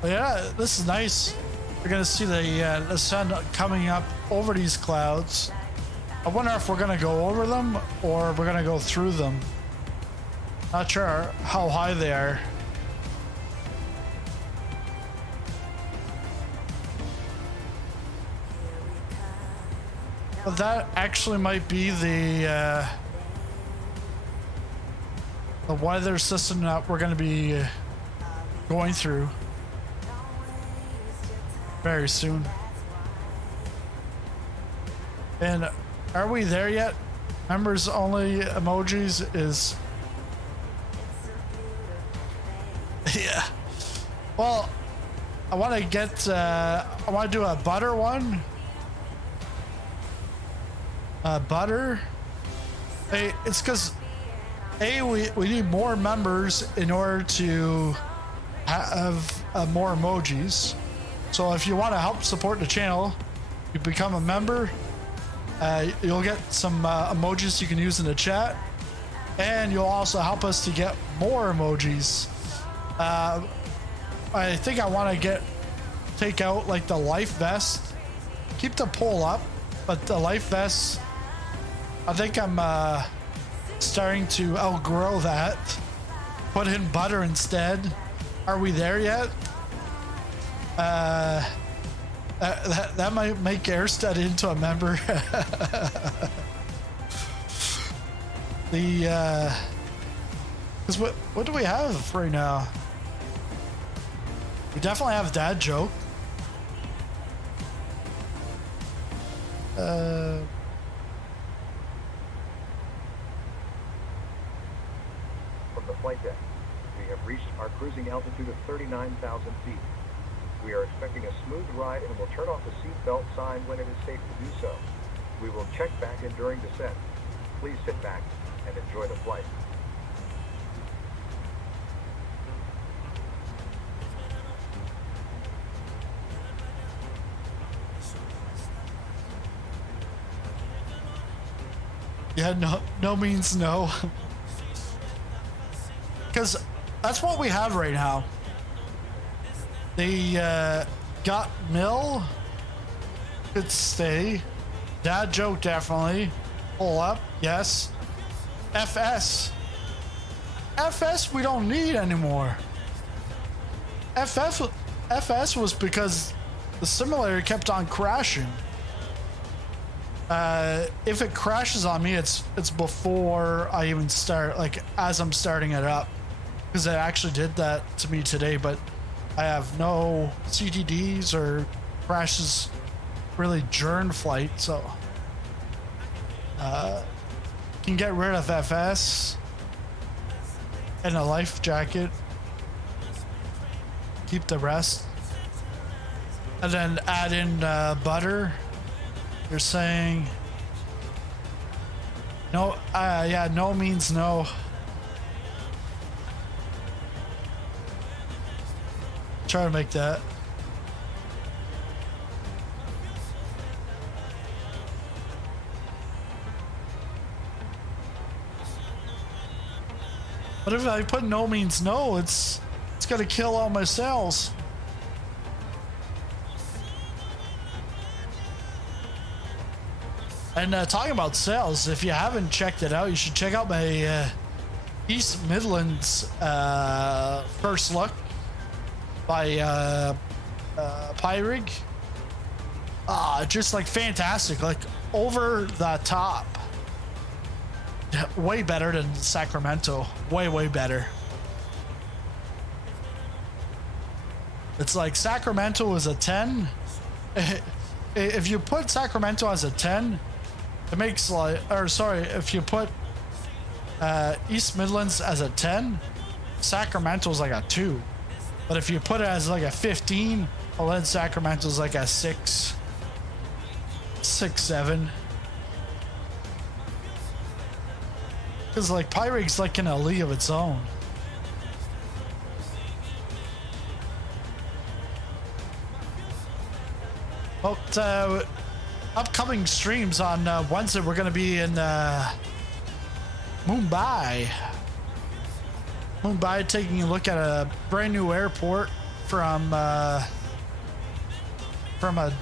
But yeah, this is nice. We're gonna see the sun coming up over these clouds. I wonder if we're gonna go over them or we're gonna go through them. Not sure how high they are. But that actually might be the weather system that we're gonna be going through very soon. And are we there yet? Members only emojis is yeah. Well, I want to get I want to do a butter one. Butter. Hey, it's because we need more members in order to have more emojis. So if you want to help support the channel, you become a member. You'll get some emojis you can use in the chat, and you'll also help us to get more emojis. I think I want to take out like the life vest. Keep the poll up, but the life vest, I think I'm starting to outgrow that. Put in butter instead. Are we there yet? That might make Airstead into a member. Because what do we have right now? We definitely have Dad Joke. From the flight deck, we have reached our cruising altitude of 39,000 feet. We are expecting a smooth ride and will turn off the seatbelt sign when it is safe to do so. We will check back in during descent. Please sit back and enjoy the flight. Yeah, no means no. Because that's what we have right now. They got Mill. Could stay. Dad joke definitely. Pull up, yes. FS. FS we don't need anymore. FS was because the simulator kept on crashing. If it crashes on me, it's before I even start, like as I'm starting it up, because it actually did that to me today. But I have no CTDs or crashes really during flight, so can get rid of FS and a life jacket. Keep the rest, and then add in butter. You're saying no? Yeah, no means no. Try to make that. But if I put no means no, it's gonna kill all my cells. And talking about sales, if you haven't checked it out, you should check out my East Midlands first look by Pyrig. Just like fantastic, like over the top. Way better than Sacramento. Way better. It's like Sacramento is a 10. If you put Sacramento as a 10, it makes like, or sorry, if you put East Midlands as a 10, Sacramento's like a 2. But if you put it as like a 15, well then Sacramento's like a 6, 7. Because like Pyrig's like in a league of its own. But upcoming streams on Wednesday, we're going to be in Mumbai, taking a look at a brand new airport from a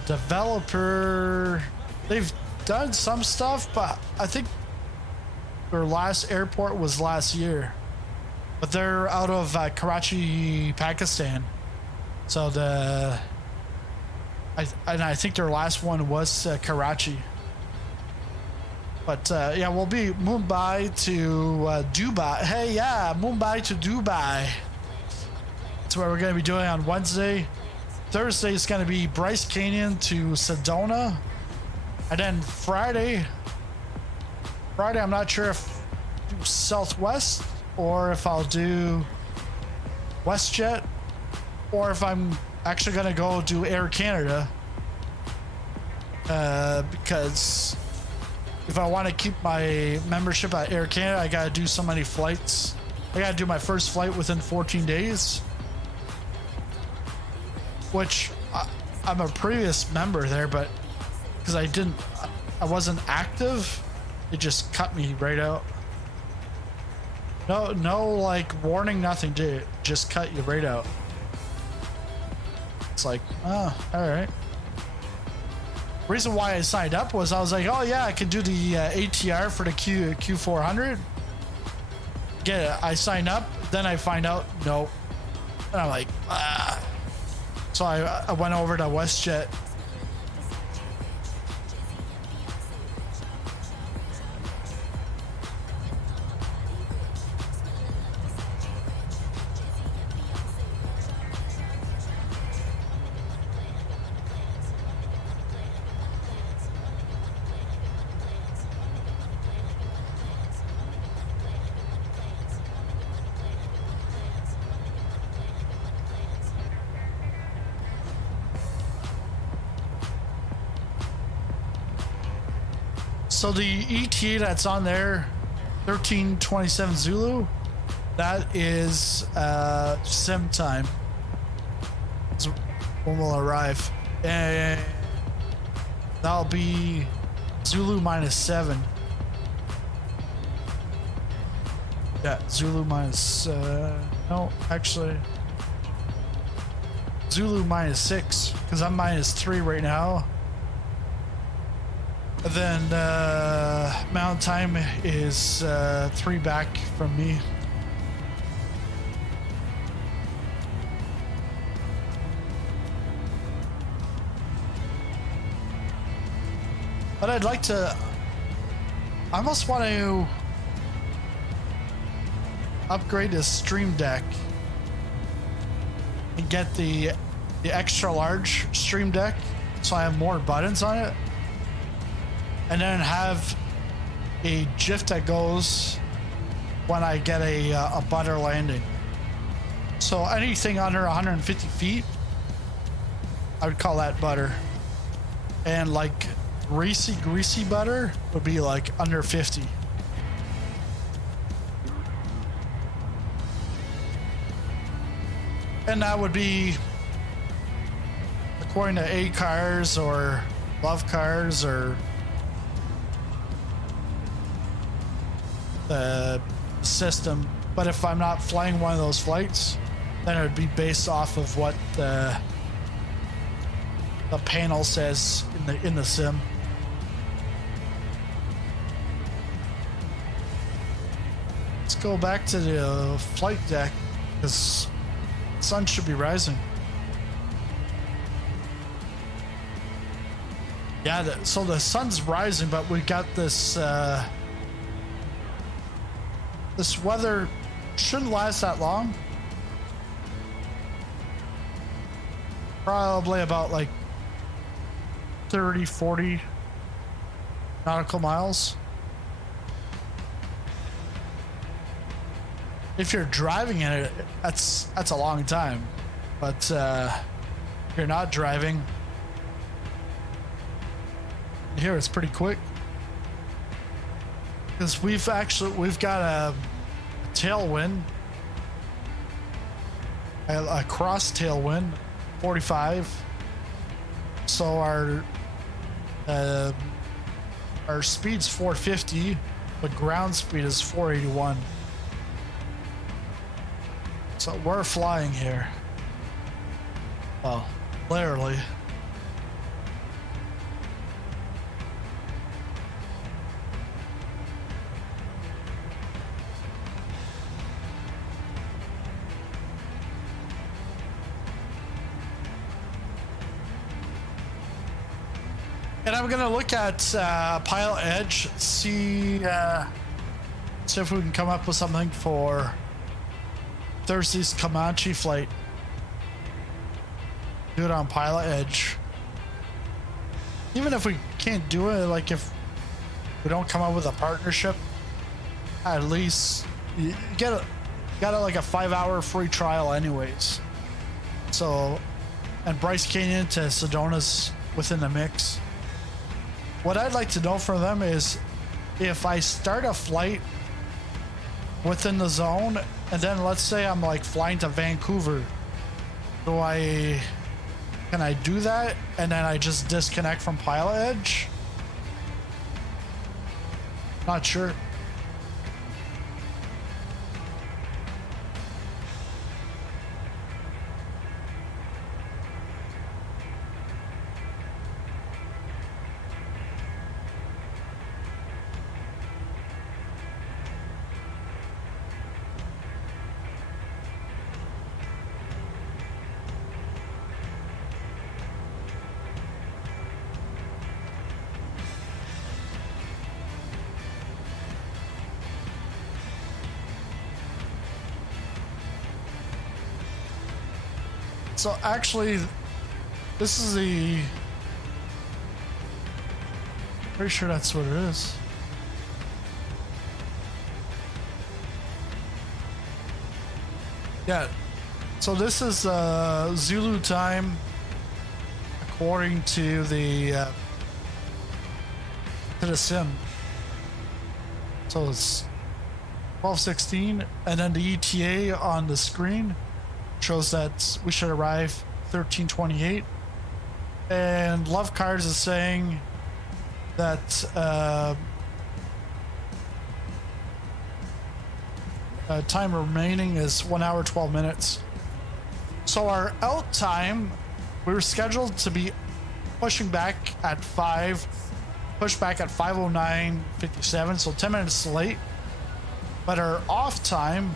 developer. They've done some stuff, but I think their last airport was last year. But they're out of Karachi, Pakistan. So I think their last one was Karachi. But yeah, we'll be Mumbai to Dubai. Hey, yeah, Mumbai to Dubai. That's what we're going to be doing on Wednesday. Thursday is going to be Bryce Canyon to Sedona. And then Friday, I'm not sure if I'll do Southwest or if I'll do WestJet or if I'm actually gonna go do Air Canada, because if I want to keep my membership at Air Canada, I gotta do so many flights. I gotta do my first flight within 14 days, which I'm a previous member there, but because I wasn't active, it just cut me right out. No like warning, nothing, dude. Just cut you right out. It's like, oh, all right. Reason why I signed up was I was like, oh yeah, I could do the ATR for the Q400. Get it? I sign up, then I find out nope, and I'm like, ah. So I went over to WestJet. So the ETA that's on there, 1327 Zulu, that is sim time. That's when we'll arrive. And that'll be Zulu -7. Yeah, Zulu minus, no, actually, Zulu minus 6, because I'm minus 3 right now. And then mountain time is 3 back from me. But I'd like to, I almost want to upgrade this Stream Deck and get the extra large Stream Deck so I have more buttons on it, and then have a GIF that goes when I get a butter landing. So anything under 150 feet, I would call that butter. And like greasy butter would be like under 50. And that would be according to A cars or Love Cars or the system. But if I'm not flying one of those flights, then it would be based off of what the panel says in the sim. Let's go back to the flight deck because the sun should be rising. Yeah, so the sun's rising, but we got this this weather shouldn't last that long. Probably about like 30, 40 nautical miles. If you're driving in it, that's a long time. But if you're not driving, here it's pretty quick. Because we've got a tailwind, a cross tailwind, 45. So our speed's 450, but ground speed is 481. So we're flying here. Well, literally. And I'm gonna look at Pilot Edge, see if we can come up with something for Thursday's Comanche flight. Do it on Pilot Edge. Even if we can't do it, like if we don't come up with a partnership, at least you got like a 5-hour free trial anyways. So, and Bryce Canyon to Sedona's within the mix. What I'd like to know from them is if I start a flight within the zone, and then let's say I'm like flying to Vancouver, can I do that and then I just disconnect from Pilot Edge? Not sure. So actually, this is the... Pretty sure that's what it is. Yeah. So this is Zulu time according to the sim. So it's 12:16, and then the ETA on the screen shows that we should arrive 13:28, and Love Cards is saying that Time remaining is 1 hour 12 minutes. So our out time, we were scheduled to be pushing back at 5:09:57, so 10 minutes late. But our off time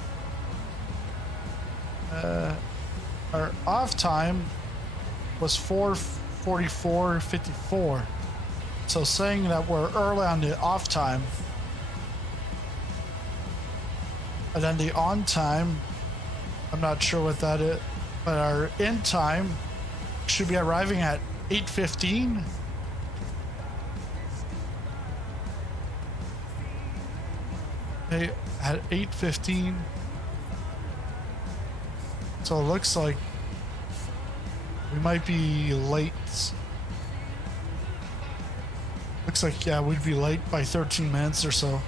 was 4:44:54. So saying that we're early on the off time. And then the on time, I'm not sure what that is, but our in time should be arriving at 8:15. Okay, at 8:15. So it looks like we might be late. Looks like, yeah, we'd be late by 13 minutes or so.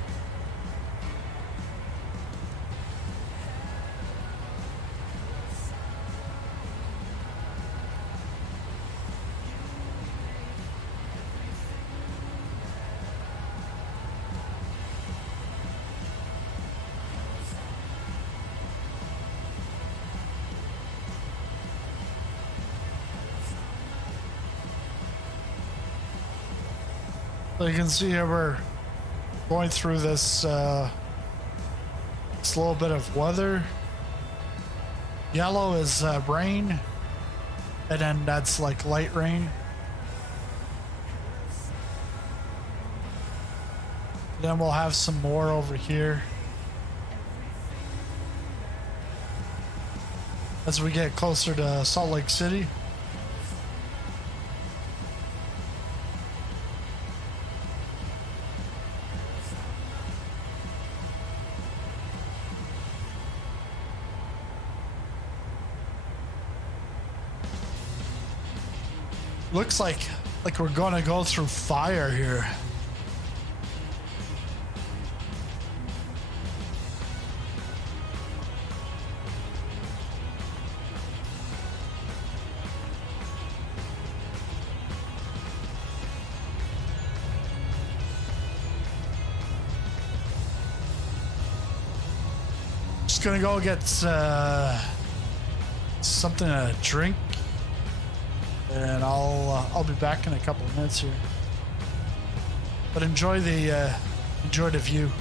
So you can see here we're going through this this little bit of weather. Yellow is rain, and then that's like light rain. Then we'll have some more over here as we get closer to Salt Lake City. Looks like we're gonna go through fire here. Just gonna go get something to drink. And I'll be back in a couple of minutes here. But enjoy the view.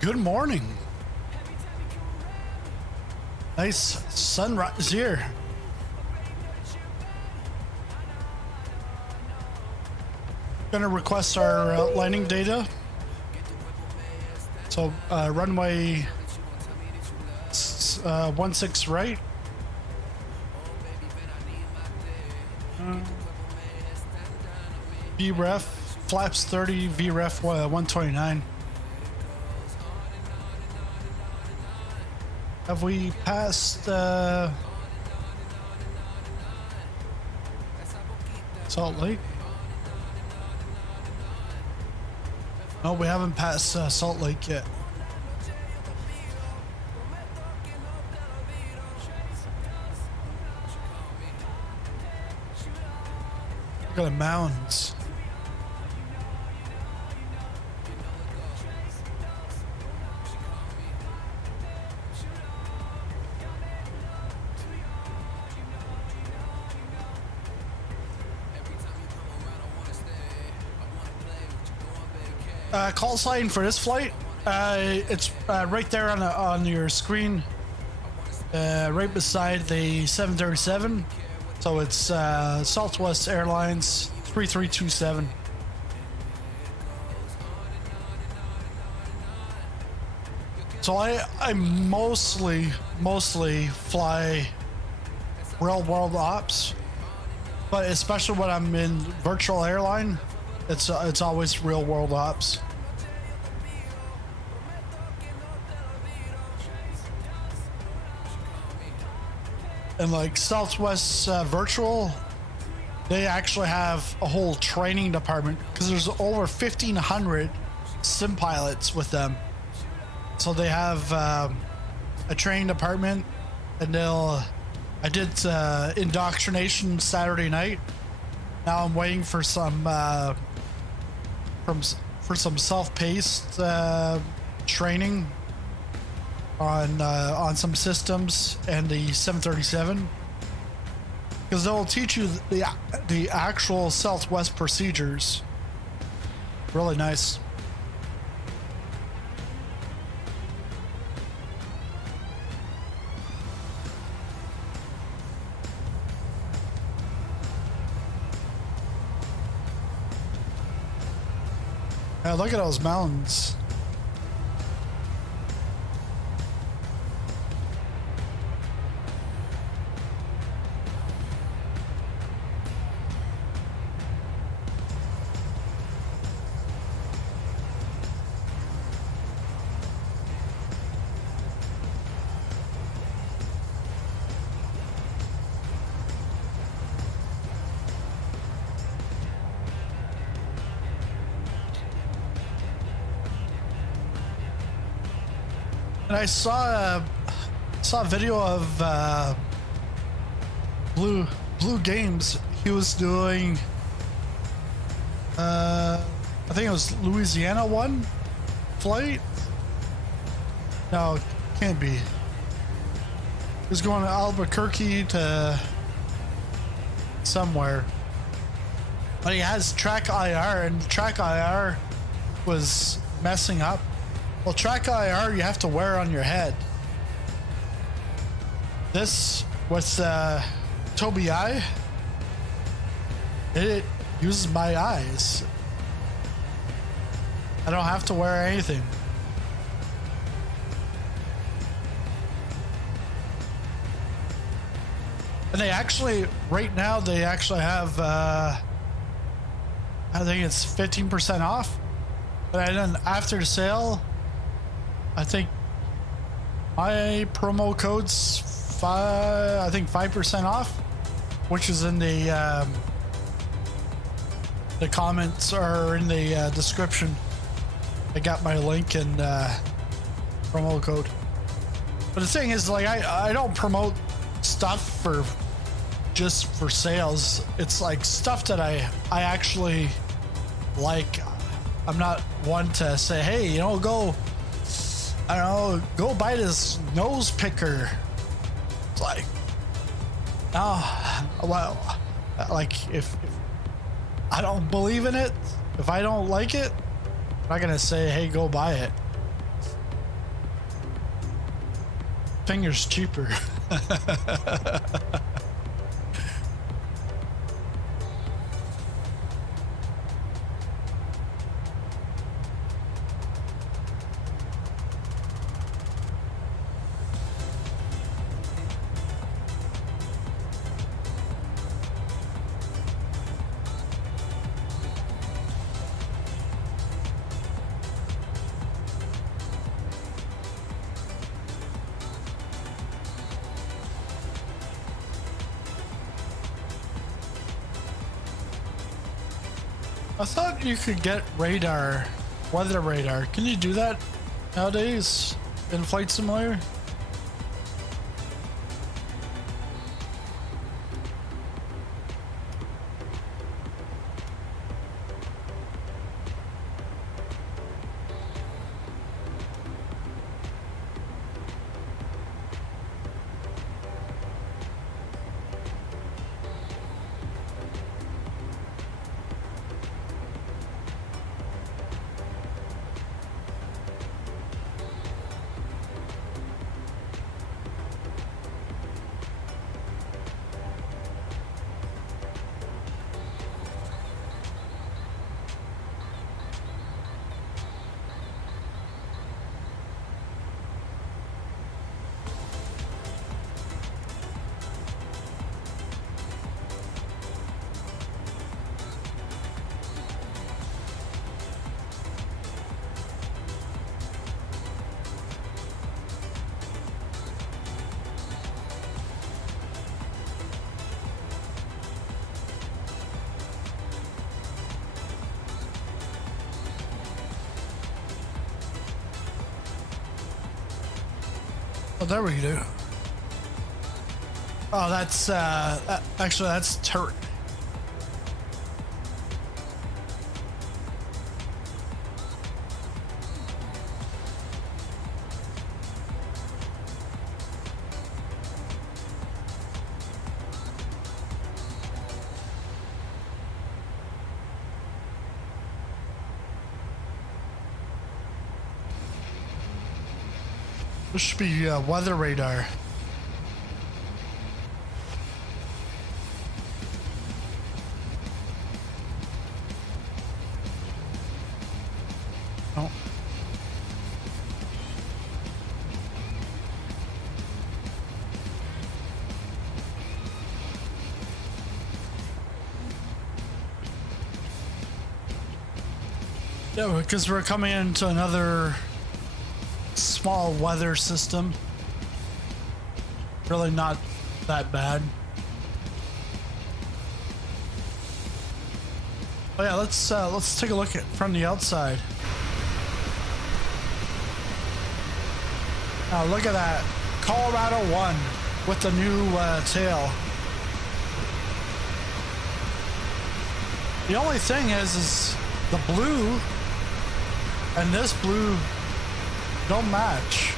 Good morning. Nice sunrise here. Gonna request our landing data. So runway 16 right. VREF flaps 30, VREF 129. Have we passed Salt Lake? No, we haven't passed Salt Lake yet. Look at the mountains. Call sign for this flight. It's right there on your screen, right beside the 737. So it's Southwest Airlines 3327. So I mostly fly real world ops, but especially when I'm in virtual airline, it's always real world ops. And like Southwest Virtual, they actually have a whole training department because there's over 1,500 sim pilots with them. So they have a training department, and I did indoctrination Saturday night. Now I'm waiting for some self-paced training on some systems and the 737, because they'll teach you the actual Southwest procedures. Really nice. Look at those mountains. And I saw a video of Blue Games. He was doing I think it was Louisiana one flight. No, it can't be. He was going to Albuquerque to somewhere. But he has track IR, and track IR was messing up. Well, track IR you have to wear on your head. This with Tobii Eye, it uses my eyes. I don't have to wear anything. And they actually, right now, they actually have, I think it's 15% off. But then after the sale, I think my promo code's 5% off, which is in the comments or in the description. I got my link and promo code. But the thing is, like, I don't promote stuff just for sales. It's like stuff that I actually like. I'm not one to say, hey, go buy this nose picker. It's like, well, like if I don't believe in it, if I don't like it, I'm not gonna say, hey, go buy it. finger's cheaper. I thought you could get radar, weather radar. Can you do that nowadays in Flight Simulator? Oh, there we go. Oh, that's actually that's turret. This should be weather radar. Oh. Yeah, because we're coming into another small weather system. Really not that bad. Oh yeah, let's take a look at from the outside. Now look at that, Colorado 1 with the new tail. The only thing is the blue and this blue don't match.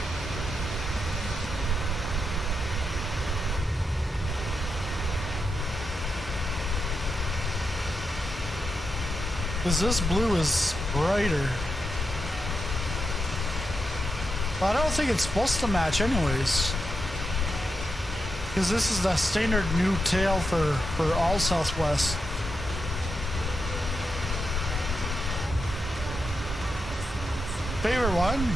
Because this blue is brighter. But I don't think it's supposed to match anyways. Because this is the standard new tail for all Southwest. Favorite one?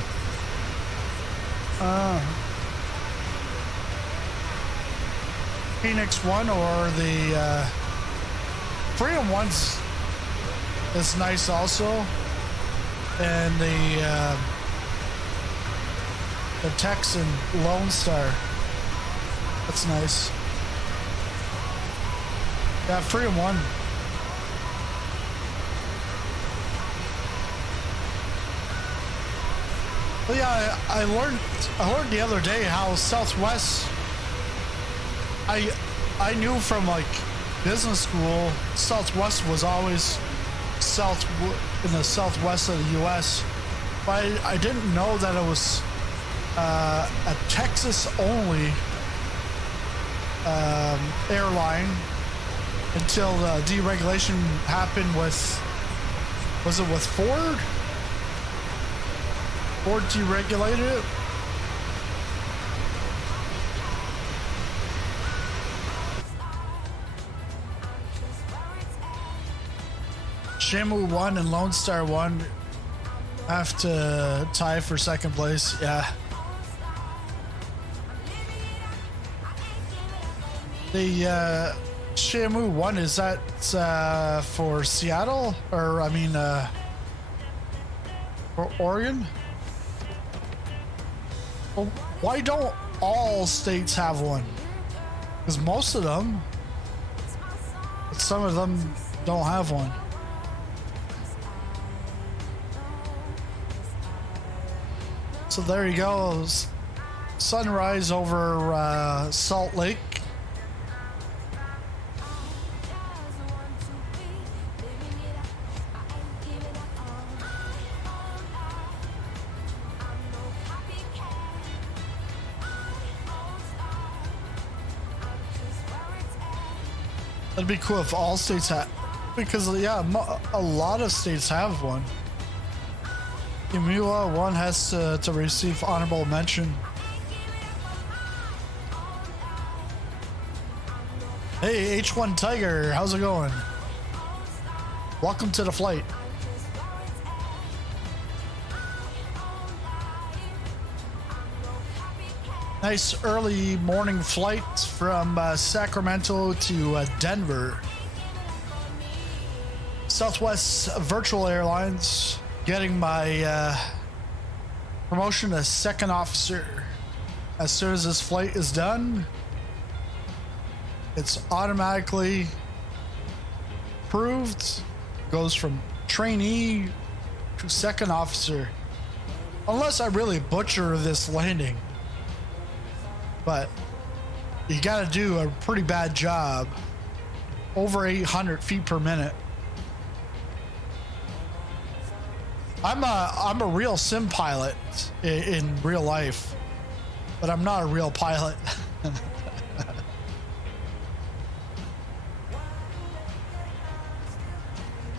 Phoenix 1 or the Freedom 1's is nice also, and the Texan Lone Star, that's nice. Yeah, Freedom 1. But yeah, I learned the other day how Southwest, I knew from like business school, Southwest was always in the southwest of the U.S. But I didn't know that it was a Texas only airline until the deregulation happened with, was it with Ford? Ford deregulated it. Shamu 1 and Lone Star 1 have to tie for second place. Yeah. The Shamu 1, is that for Seattle? Or, I mean, for Oregon? Well, why don't all states have one? Because most of them, but some of them don't have one. So there you go. Sunrise over Salt Lake. That'd be cool if all states had, because yeah, a lot of states have one. Emula 1 has to receive honorable mention. Hey, H1 Tiger, how's it going? Welcome to the flight. Nice early morning flight from Sacramento to Denver. Southwest Virtual Airlines getting my promotion to second officer. As soon as this flight is done, it's automatically approved. Goes from trainee to second officer. Unless I really butcher this landing. But you gotta do a pretty bad job. Over 800 feet per minute. I'm a real sim pilot in real life, but I'm not a real pilot.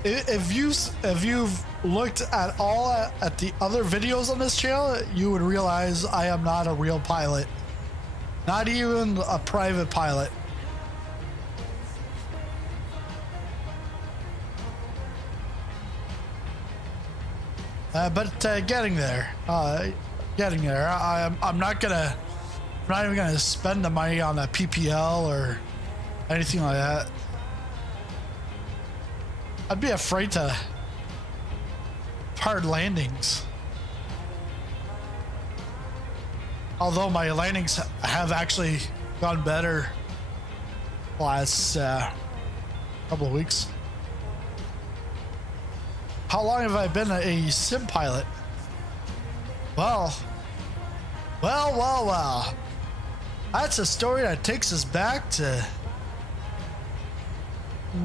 If you've looked at all at the other videos on this channel, you would realize I am not a real pilot. Not even a private pilot. But getting there. I'm not even gonna spend the money on a PPL or anything like that. I'd be afraid to hard landings. Although my landings have actually gone better the last couple of weeks. How long have I been a sim pilot? Well. That's a story that takes us back to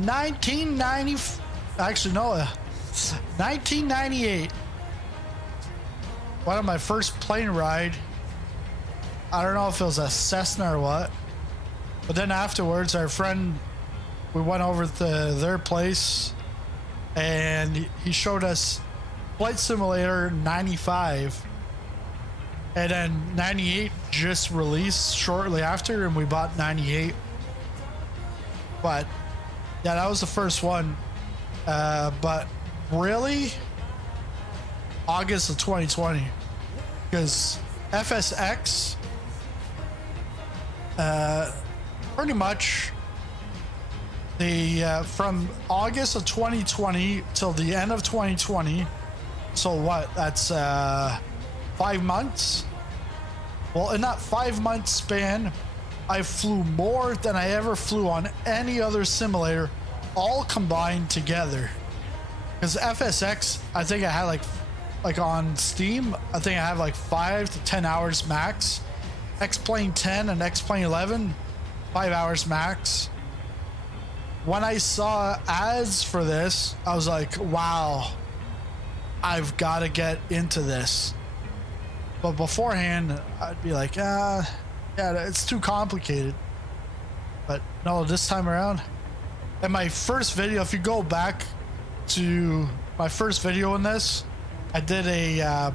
1998. One of my first plane ride. I don't know if it was a Cessna or what, but then afterwards, our friend, we went over to their place, and he showed us Flight Simulator 95, and then 98 just released shortly after, and we bought 98. But yeah, that was the first one. But really, August of 2020, because FSX. Pretty much from August of 2020 till the end of 2020. So what? That's 5 months. Well, in that 5 month span, I flew more than I ever flew on any other simulator, all combined together. Because FSX, I think I had like on Steam, I think I have like 5 to 10 hours max. X-Plane 10 and X-Plane 11, 5 hours max. When I saw ads for this, I was like, wow, I've got to get into this. But beforehand, I'd be like, yeah, it's too complicated. But no, this time around. And my first video, if you go back to my first video in this, I did a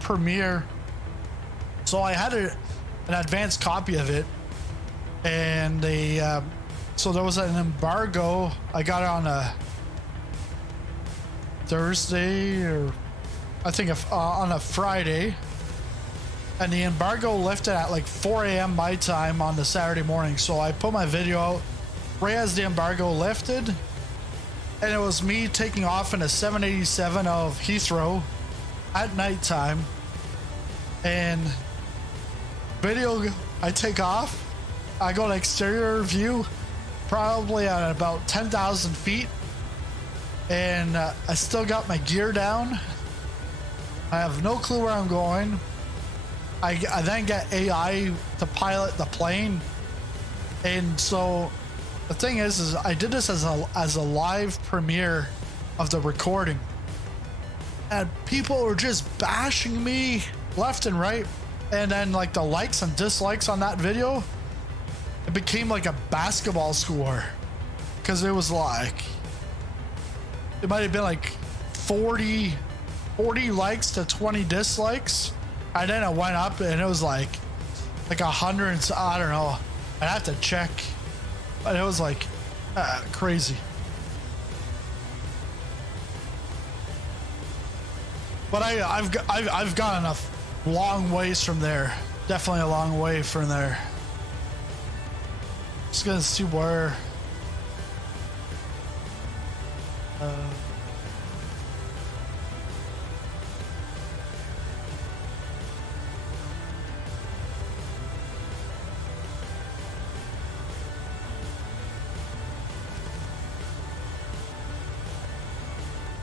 premiere. So I had an advanced copy of it, and so there was an embargo. I got it on Thursday, or I think on a Friday, and the embargo lifted at like 4 a.m. my time on the Saturday morning. So I put my video out right as the embargo lifted, and it was me taking off in a 787 of Heathrow at nighttime. And video, I take off, I go to exterior view, probably at about 10,000 feet, and I still got my gear down. I have no clue where I'm going. I then get AI to pilot the plane, and so the thing is I did this as a live premiere of the recording, and people were just bashing me left and right. And then like the likes and dislikes on that video, it became like a basketball score, because it was like, it might have been like 40 likes to 20 dislikes, and then it went up and it was like 100. I don't know, I'd have to check, but it was like crazy. But I've got enough long ways from there, definitely a long way from there. Just gonna see where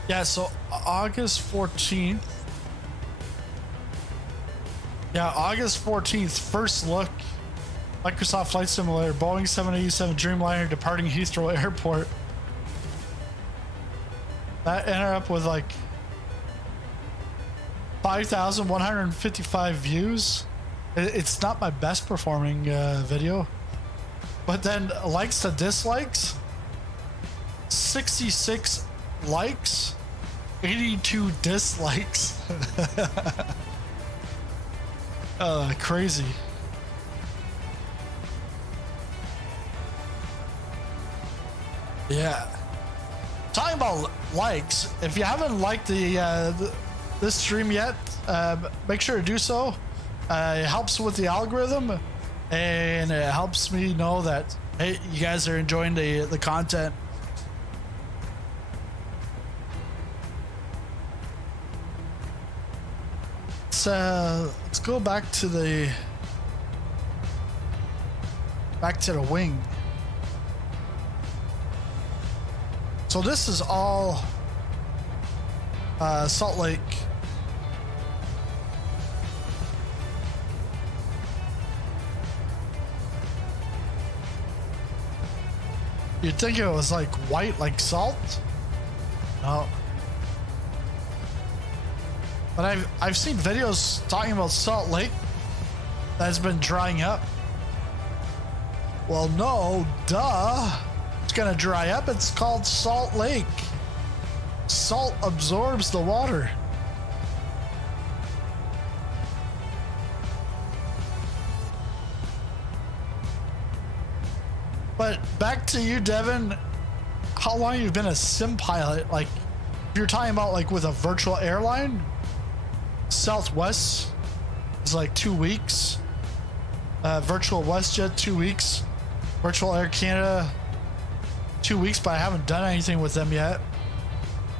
yeah, so August 14th. Yeah, August 14th, first look. Microsoft Flight Simulator, Boeing 787 Dreamliner departing Heathrow Airport. That ended up with like 5,155 views. It's not my best performing video. But then likes to dislikes, 66 likes, 82 dislikes. Crazy. Yeah. Talking about likes, if you haven't liked this stream yet, make sure to do so. It helps with the algorithm, and it helps me know that, hey, you guys are enjoying the content. Let's go back to the wing. So this is all Salt Lake. You'd think it was like white, like salt. No. But I've seen videos talking about Salt Lake that's been drying up. Well, no, duh. It's gonna dry up. It's called Salt Lake. Salt absorbs the water. But back to you, Devin. How long have you been a sim pilot? Like, if you're talking about like with a virtual airline, Southwest is like 2 weeks. Virtual WestJet 2 weeks. Virtual Air Canada 2 weeks, but I haven't done anything with them yet.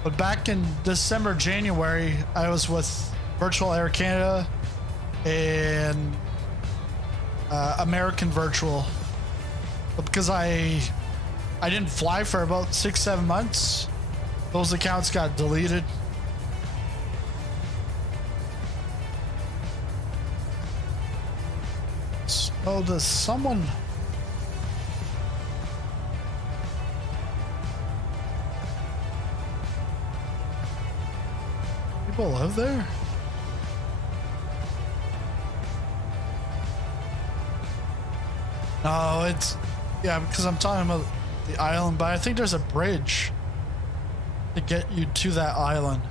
But back in December, January, I was with Virtual Air Canada and American Virtual. But because I didn't fly for about 6-7 months, those accounts got deleted. Oh, does someone... People live there? No, it's... Yeah, because I'm talking about the island, but I think there's a bridge to get you to that island.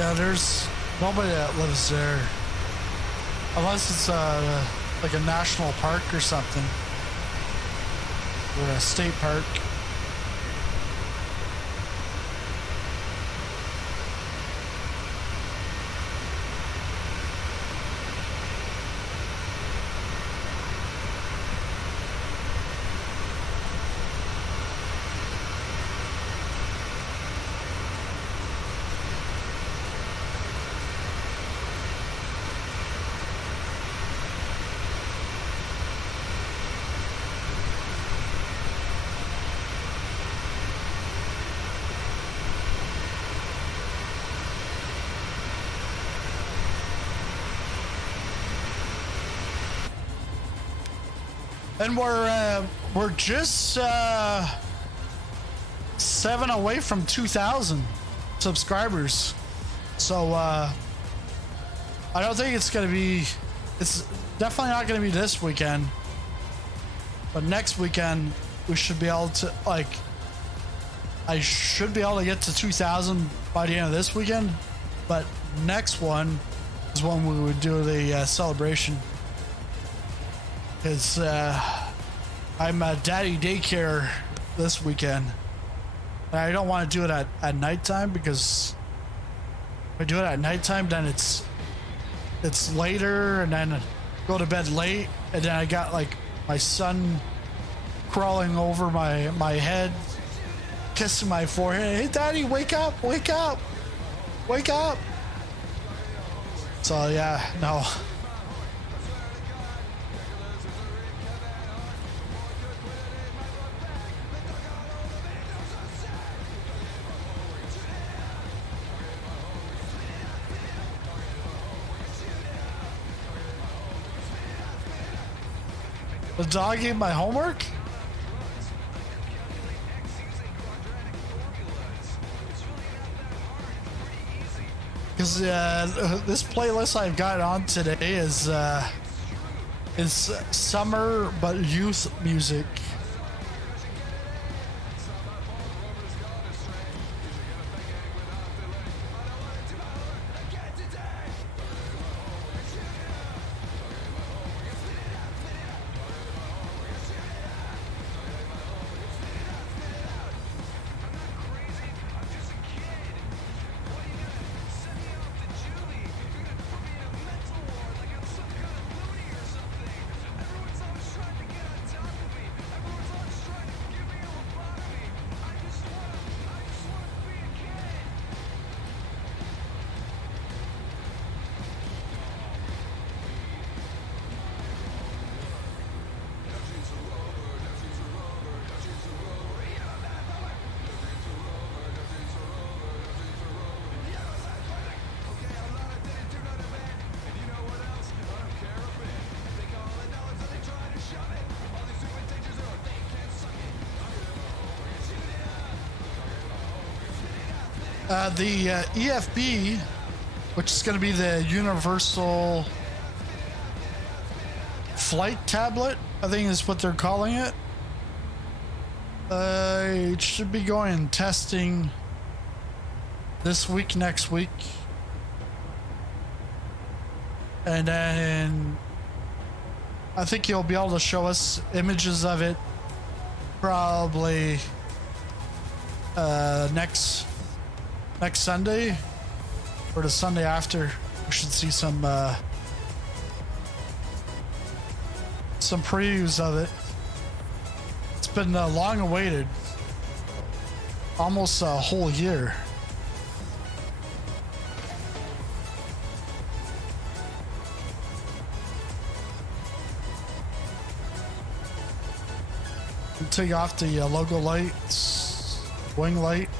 Yeah, there's nobody that lives there. Unless it's like a national park or something. Or a state park. And we're just 7 away from 2,000 subscribers. So I don't think it's gonna be. It's definitely not gonna be this weekend. But next weekend we should be able to I should be able to get to 2,000 by the end of this weekend. But next one is when we would do the celebration. Because I'm daddy daycare this weekend. And I don't want to do it at nighttime, because if I do it at nighttime, then it's later, and then go to bed late, and then I got like my son crawling over my head, kissing my forehead. Hey daddy, wake up, wake up, wake up. So yeah, no. The dog ate my homework? Because this playlist I've got on today is summer but youth music. The EFB, which is going to be the Universal Flight Tablet, I think is what they're calling it. It should be going testing this week, next week. And then I think you'll be able to show us images of it probably next Sunday or the Sunday after. We should see some previews of it. It's been long awaited, almost a whole year. Take off the logo lights, wing light.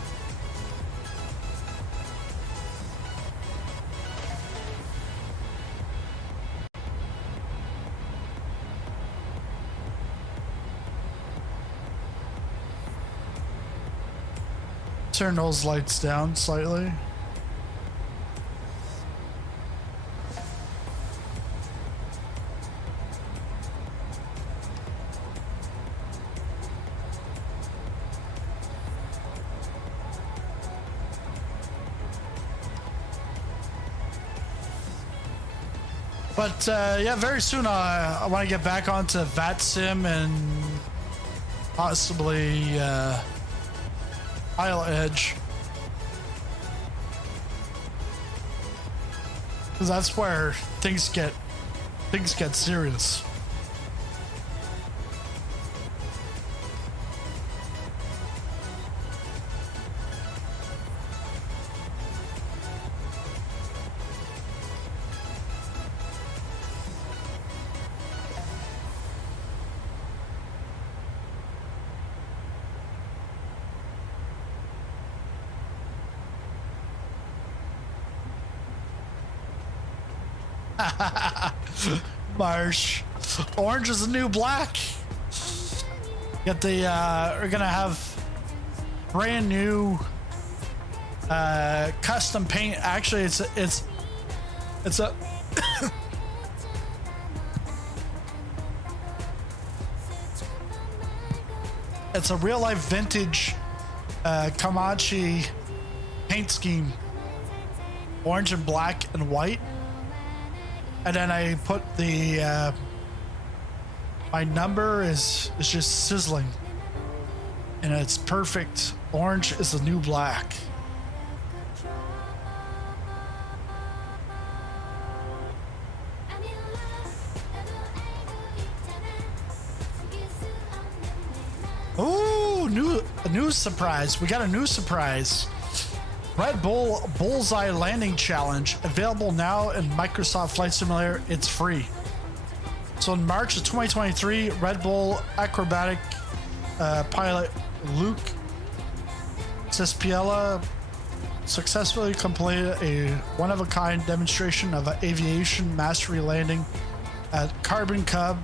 Turn those lights down slightly. But yeah, very soon I want to get back onto VATSIM and possibly Isle Edge. Because that's where things get serious. Marsh. Orange is the new black. Get the we're gonna have brand new custom paint. Actually, it's a it's a real life vintage Komachi paint scheme. Orange and black and white. And then I put the my number is just sizzling, and it's perfect. Orange is the new black. Ooh, a new surprise. We got a new surprise. Red Bull Bullseye Landing Challenge, available now in Microsoft Flight Simulator. It's free. So in March of 2023, Red Bull acrobatic pilot Luke Cispiella successfully completed a one-of-a-kind demonstration of an aviation mastery landing at Carbon Cub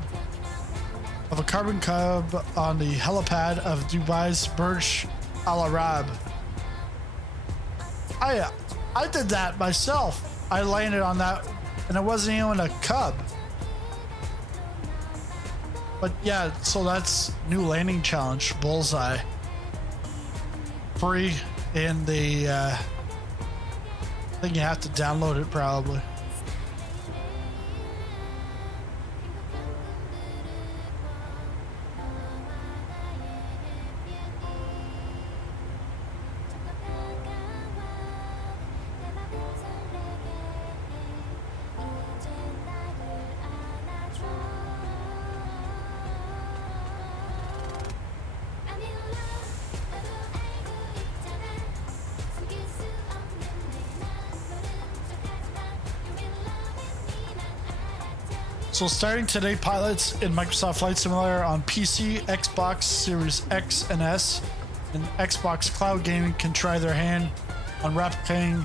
on the helipad of Dubai's Burj Al Arab. I did that myself. I landed on that, and it wasn't even a Cub. But yeah, so that's new landing challenge, Bullseye. Free in the, I think you have to download it probably. So starting today, pilots in Microsoft Flight Simulator on PC, Xbox Series X and S, and Xbox Cloud Gaming can try their hand on replicating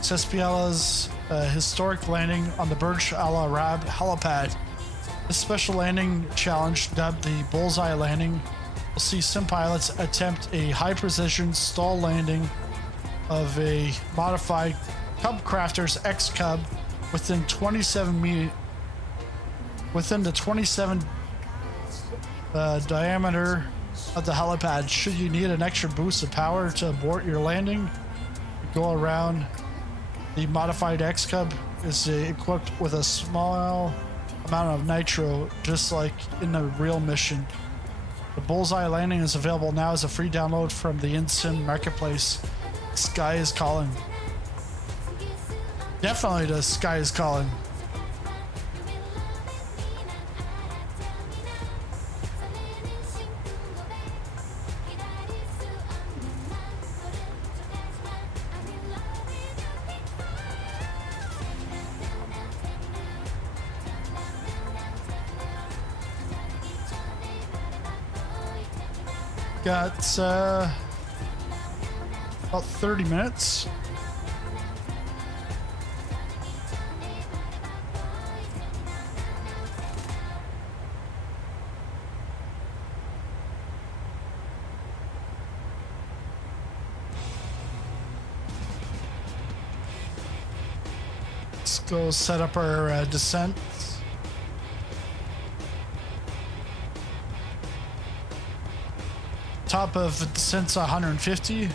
Cespiella's historic landing on the Burj Al Arab helipad. This special landing challenge, dubbed the Bullseye Landing, will see sim pilots attempt a high-precision stall landing of a modified Cub Crafter's X Cub within the 27 diameter of the helipad. Should you need an extra boost of power to abort your landing, go around. The modified X Cub is equipped with a small amount of nitro, just like in the real mission. The Bullseye Landing is available now as a free download from the InSim Marketplace. Sky is calling. Definitely the sky is calling. Got about 30 minutes. Let's go set up our descent. Top of the descent's 150.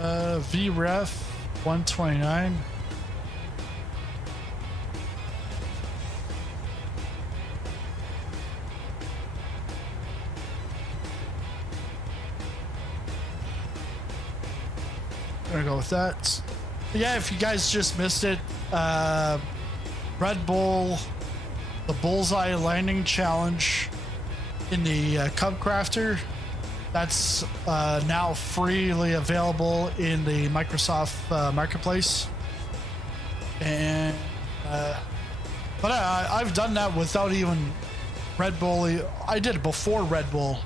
VREF 129. Gonna go with that. Yeah, if you guys just missed it, Red Bull, the Bullseye Landing Challenge in the Cub Crafter, that's now freely available in the Microsoft Marketplace. And but I've done that without even Red Bull. I did it before Red Bull,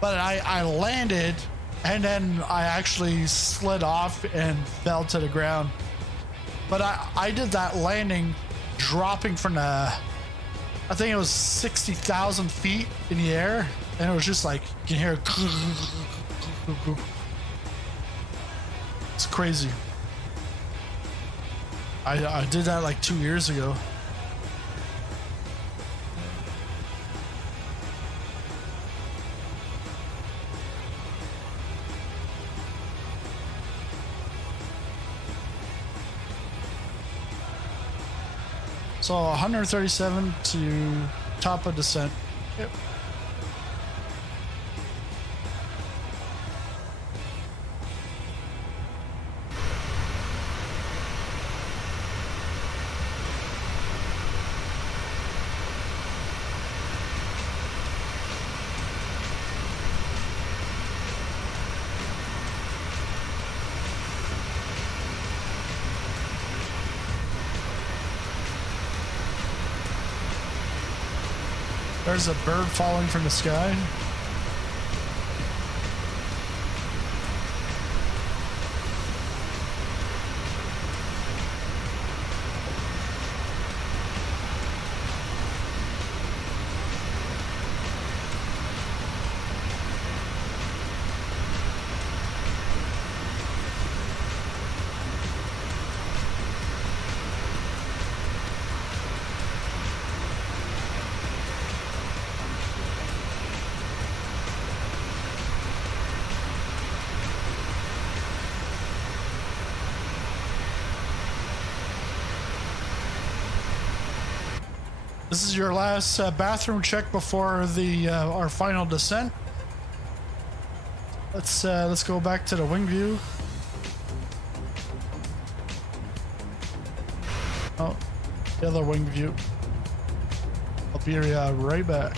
but I landed and then I actually slid off and fell to the ground. But I did that landing dropping from the, I think it was 60,000 feet in the air, and it was just like, you can hear it. It's crazy. I did that like 2 years ago. So 137 to top of descent. Yep. There's a bird falling from the sky. This is your last bathroom check before the our final descent. Let's go back to the wing view. Oh, the other wing view. I'll be right back.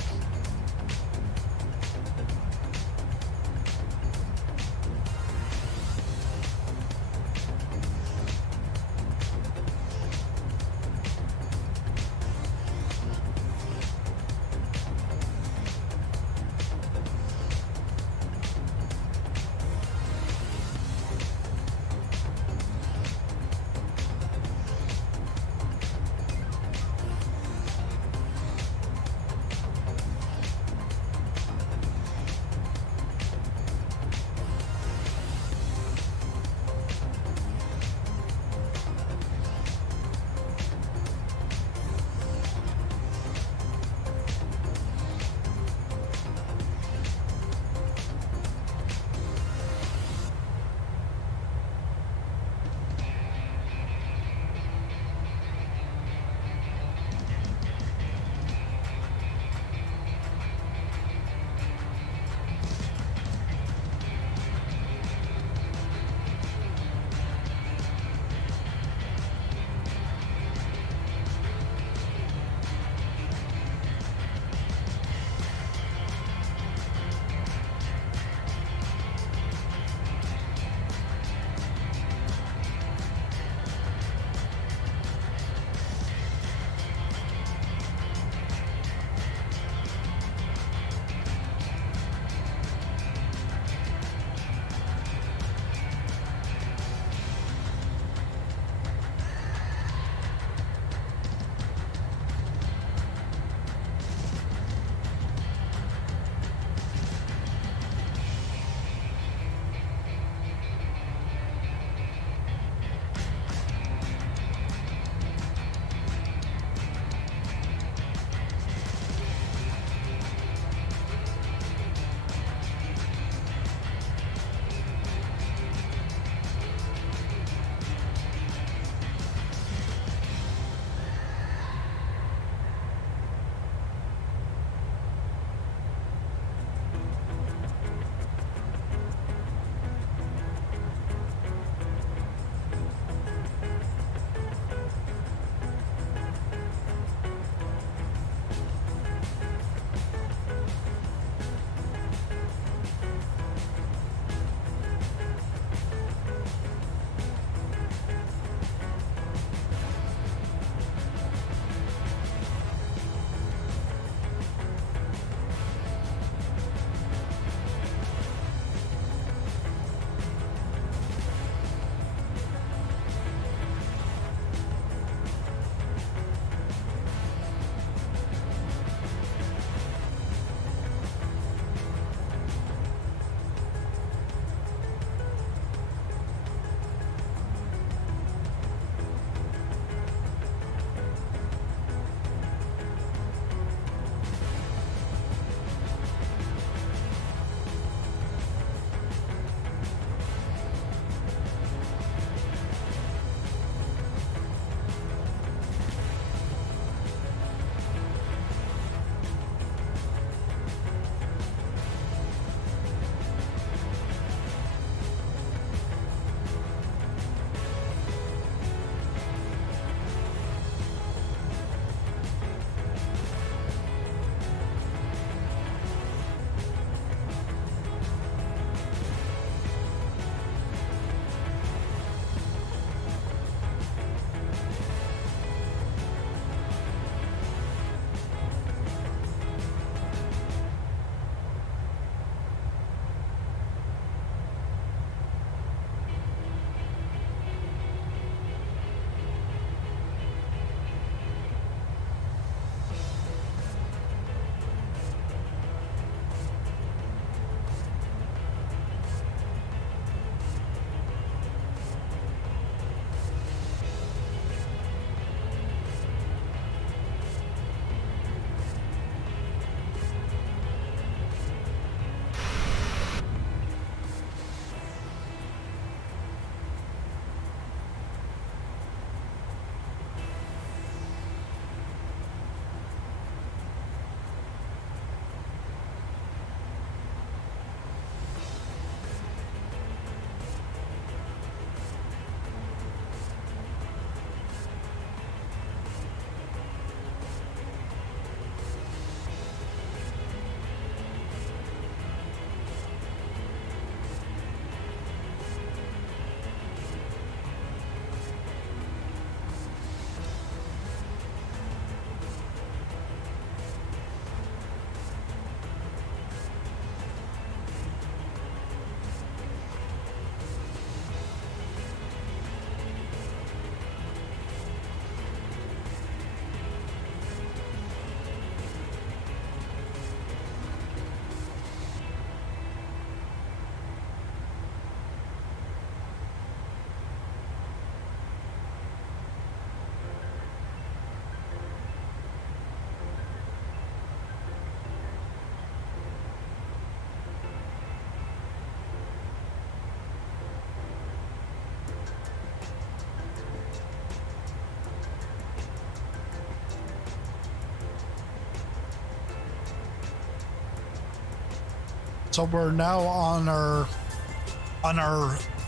So we're now on our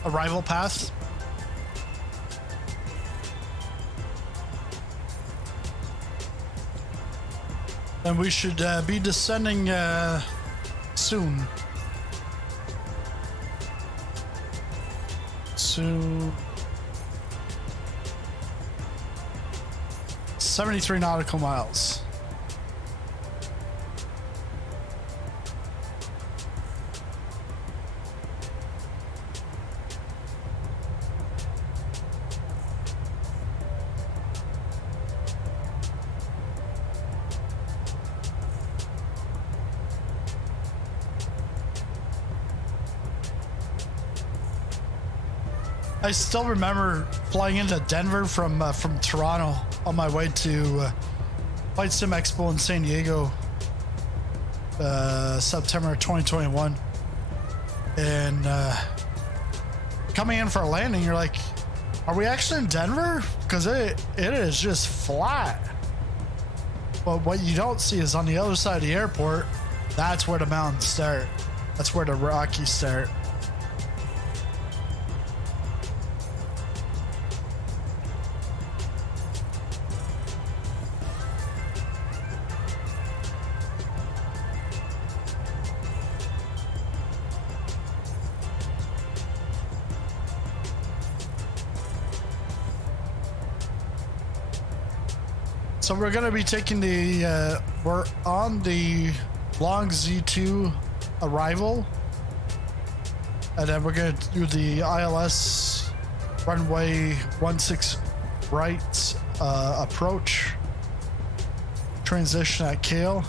arrival path. And we should be descending soon. Soon. 73 nautical miles. I still remember flying into Denver from Toronto on my way to Flight Sim Expo in San Diego, September 2021, and coming in for a landing, you're like, "Are we actually in Denver?" Because it is just flat. But what you don't see is on the other side of the airport. That's where the mountains start. That's where the Rockies start. So we're gonna be taking the, we're on the long Z2 arrival, and then we're gonna do the ILS runway 16 right approach, transition at Kale.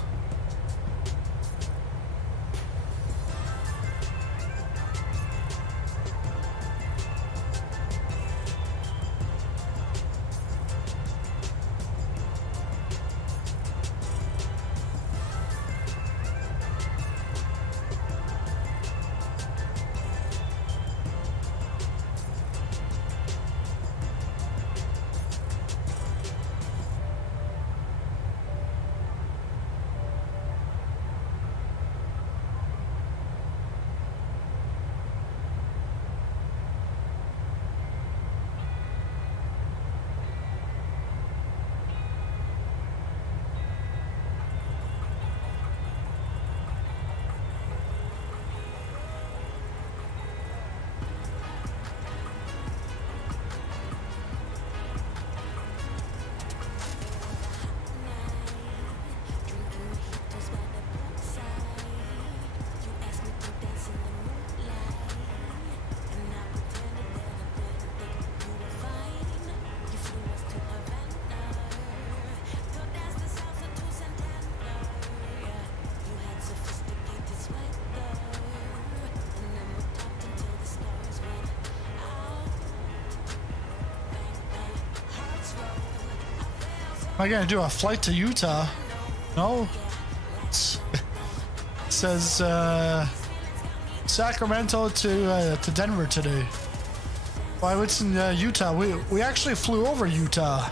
Am I gonna do a flight to Utah? No. It says Sacramento to Denver today. Why? What's in Utah? We actually flew over Utah,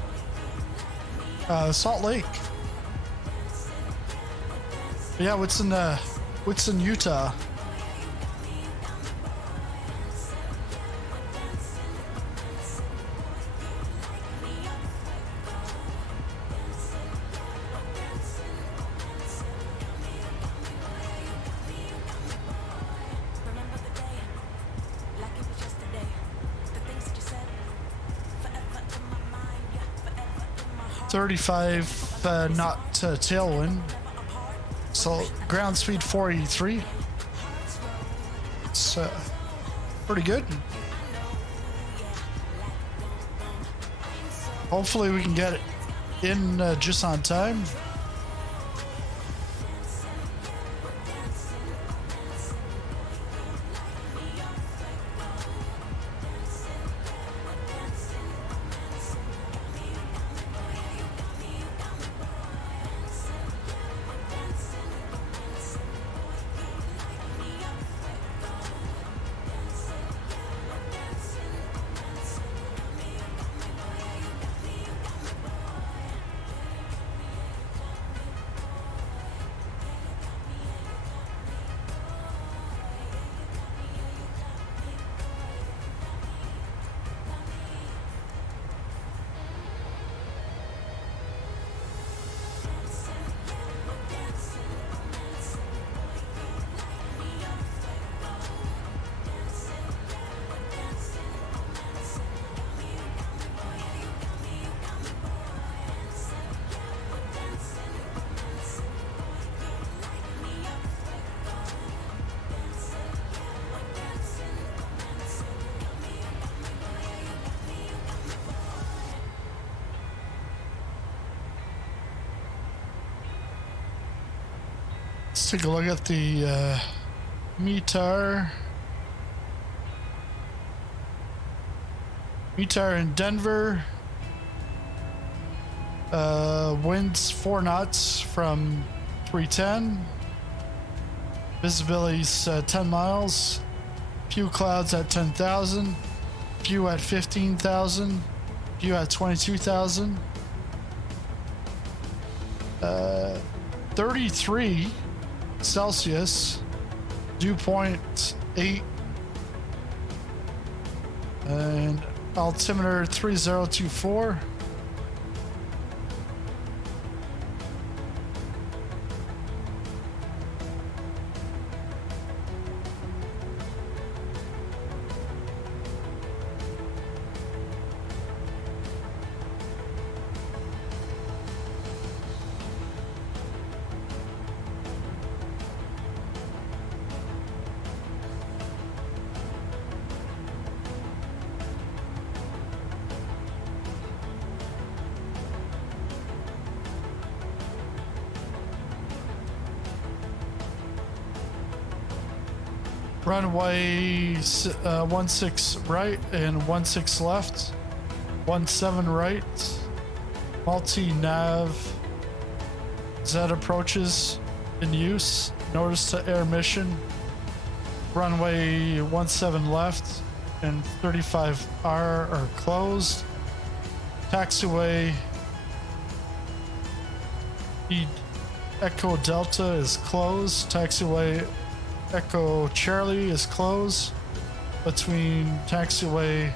Salt Lake. But yeah, what's in Utah? Remember the day, like it was yesterday. The things that you said, forever in my mind, yeah, forever in my heart. 35 knot tailwind. So ground speed 483. It's pretty good. Hopefully we can get it in just on time. take a look at the METAR. METAR in Denver. Winds 4 knots from 310. Visibility's 10 miles. Few clouds at 10,000. Few at 15,000. Few at 22,000. 33 Celsius. Dew point 8. And altimeter 3024. Runway 16 right and 16 left, 17 right, multi-nav, Z approaches in use, notice to air mission, runway 17 left and 35R are closed, taxiway Echo Delta is closed, taxiway Echo Charlie is closed between taxiway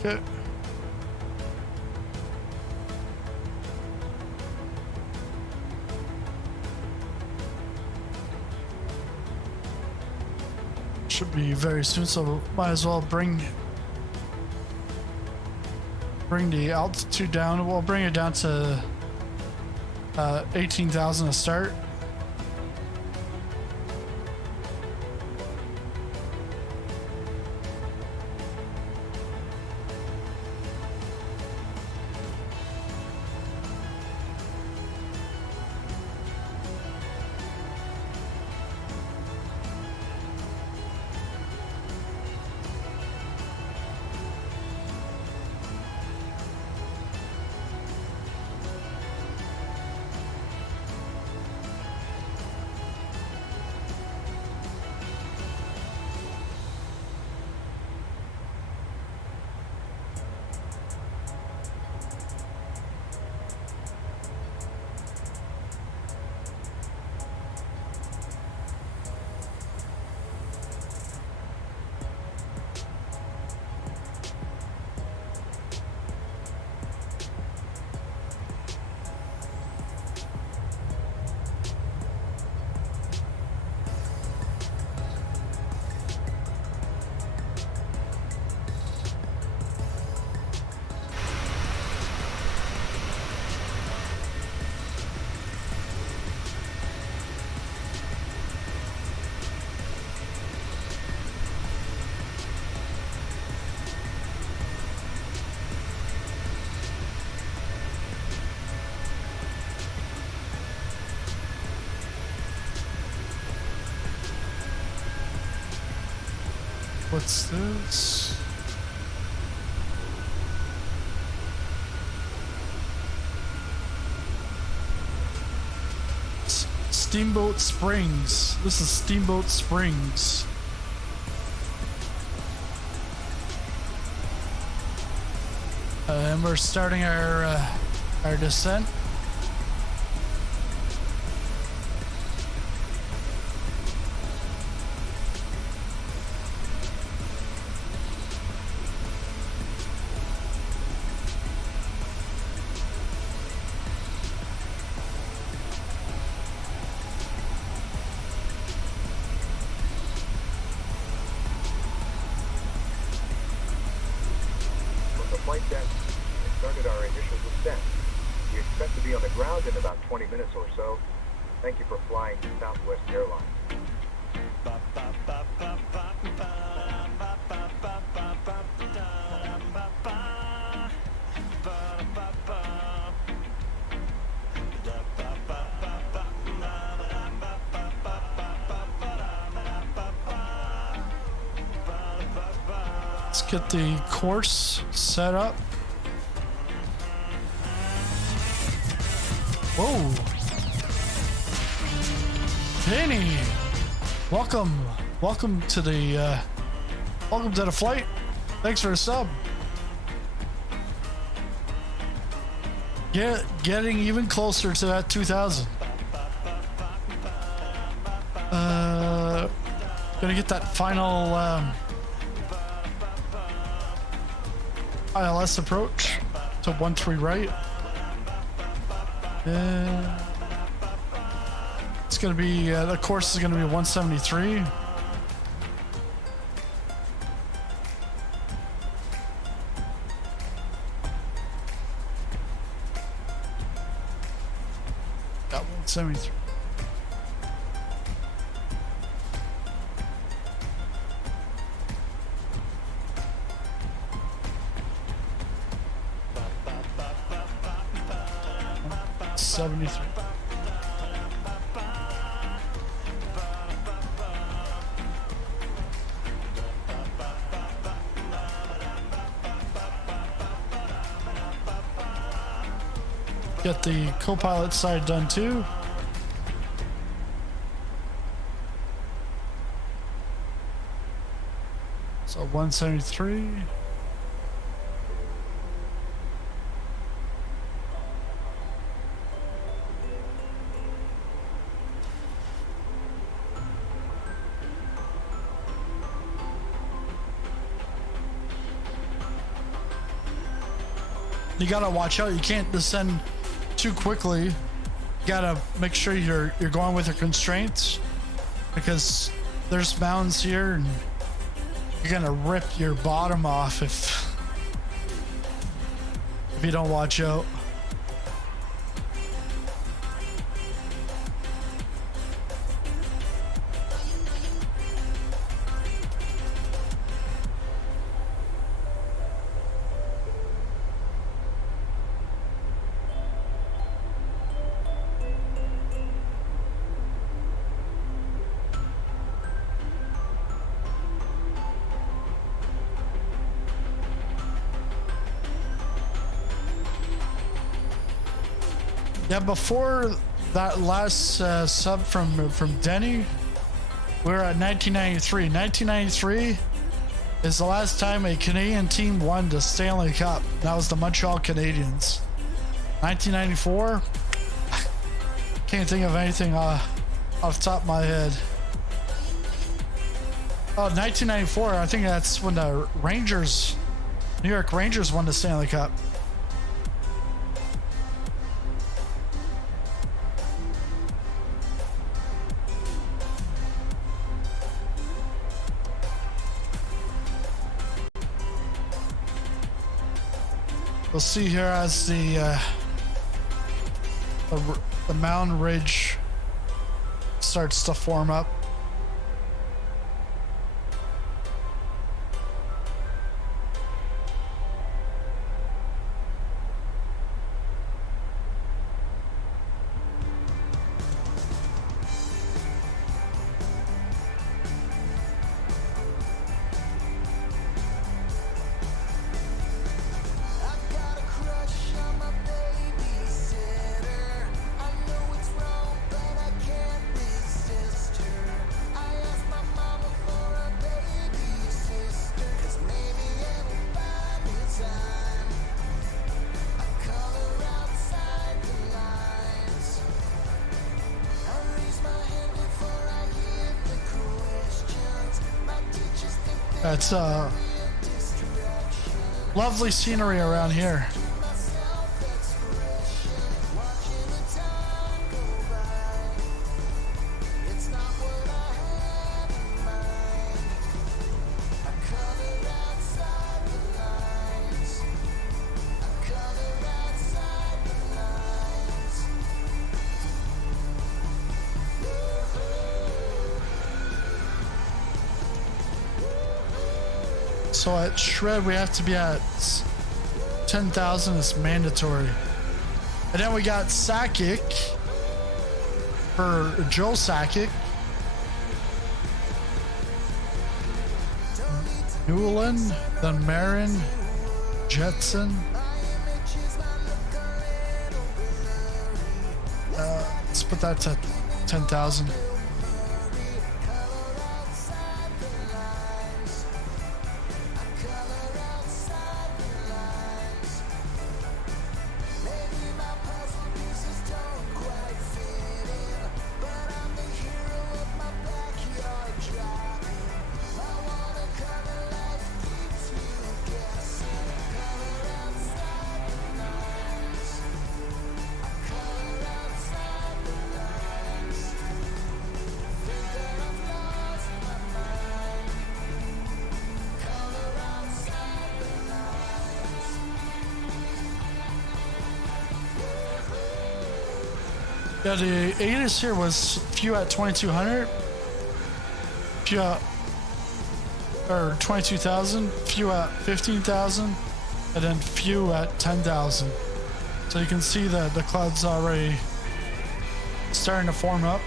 okay. Should be very soon, so might as well bring the altitude down. We'll bring it down to 18,000 to start. What's this? Steamboat Springs. This is Steamboat Springs. And we're starting our descent. Flight deck and started our initial descent. We expect to be on the ground in about 20 minutes or so. Thank you for flying Southwest Airlines. Get the course set up. Whoa. Danny, welcome to the flight. Thanks for the sub. Getting even closer to that 2000. Gonna get that final ILS approach to 1-3 right. It's gonna be the course is gonna be 173. Got 173. Get the co-pilot side done too. So 173. You gotta watch out. You can't descend too quickly. You gotta make sure you're going with the constraints, because there's mounds here and you're gonna rip your bottom off if you don't watch out. Yeah, before that last sub from Denny, we were at 1993. 1993 is the last time a Canadian team won the Stanley Cup. That was the Montreal Canadiens. 1994, can't think of anything off the top of my head. Oh, 1994, I think that's when the Rangers, New York Rangers won the Stanley Cup. We'll see here as the mountain ridge starts to form up. That's lovely scenery around here. So at Shred, we have to be at 10,000 is mandatory. And then we got Sakic for Joe Sakic. Newland, then Marin, Jetson. Let's put that to 10,000. Yeah, the ATIS here was few at 2,200, few at, or 22,000, few at 15,000, and then few at 10,000. So you can see that the cloud's already starting to form up.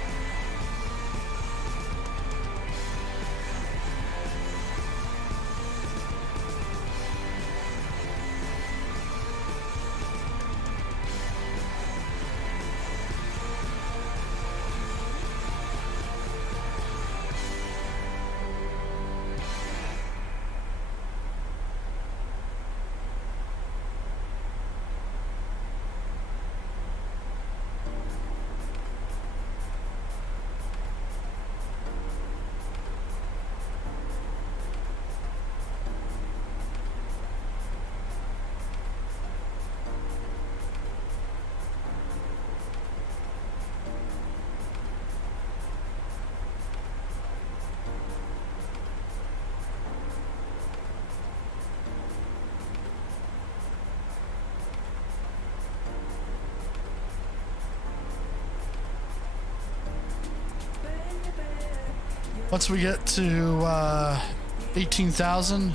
Once we get to 18,000,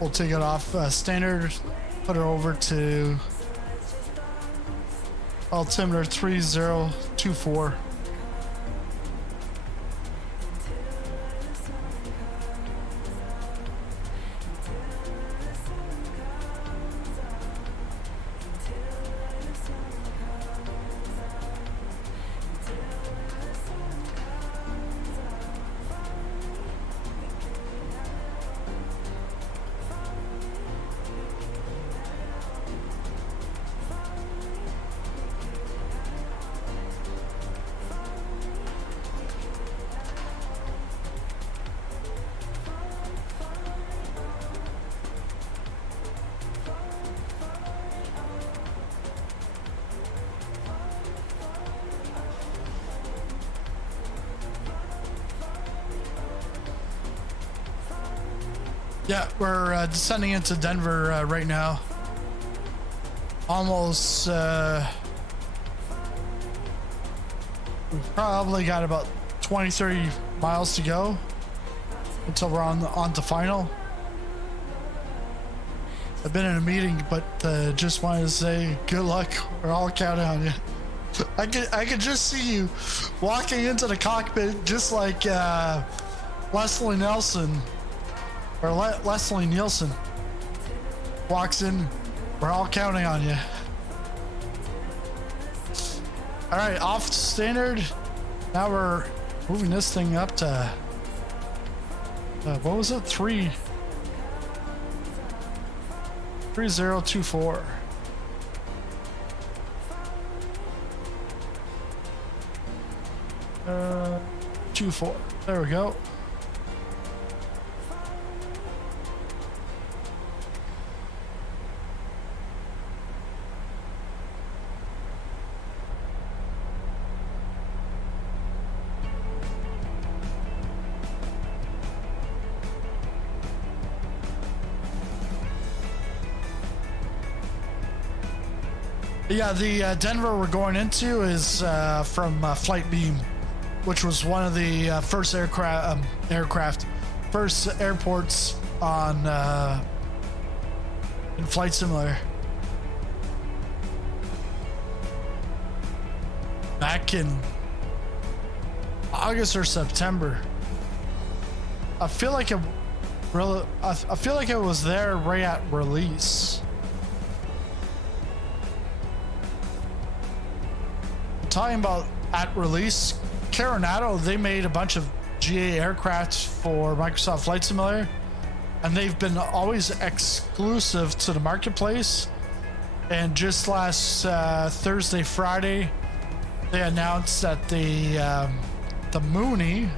we'll take it off standard, put it over to altimeter 3024. Yeah, we're descending into Denver right now. Almost, we've probably got about 20-30 miles to go until we're on to final. I've been in a meeting, but just wanted to say good luck. We're all counting on you. I could just see you walking into the cockpit just like Leslie Nielsen walks in. We're all counting on you. All right, off standard. Now we're moving this thing up to what was it? 3024. Uh, 24. There we go. Yeah, the Denver we're going into is from Flight Beam, which was one of the first first airports on in Flight Simulator. Back in August or September. I feel like it really, I feel like it was there right at release. Talking about at release, Coronado, they made a bunch of GA aircraft for Microsoft Flight Simulator, and they've been always exclusive to the marketplace. And just last Thursday, Friday, they announced that the Mooney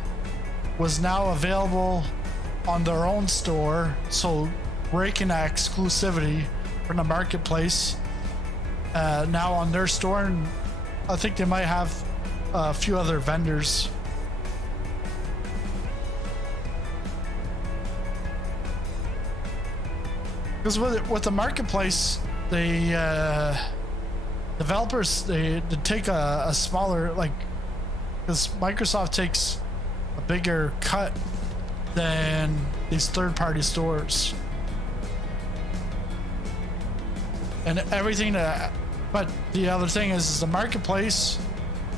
was now available on their own store, so breaking that exclusivity from the marketplace now on their store, and I think they might have a few other vendors. Because with the marketplace, the developers they take a smaller, like, because Microsoft takes a bigger cut than these third-party stores, and everything that. But the other thing is the marketplace,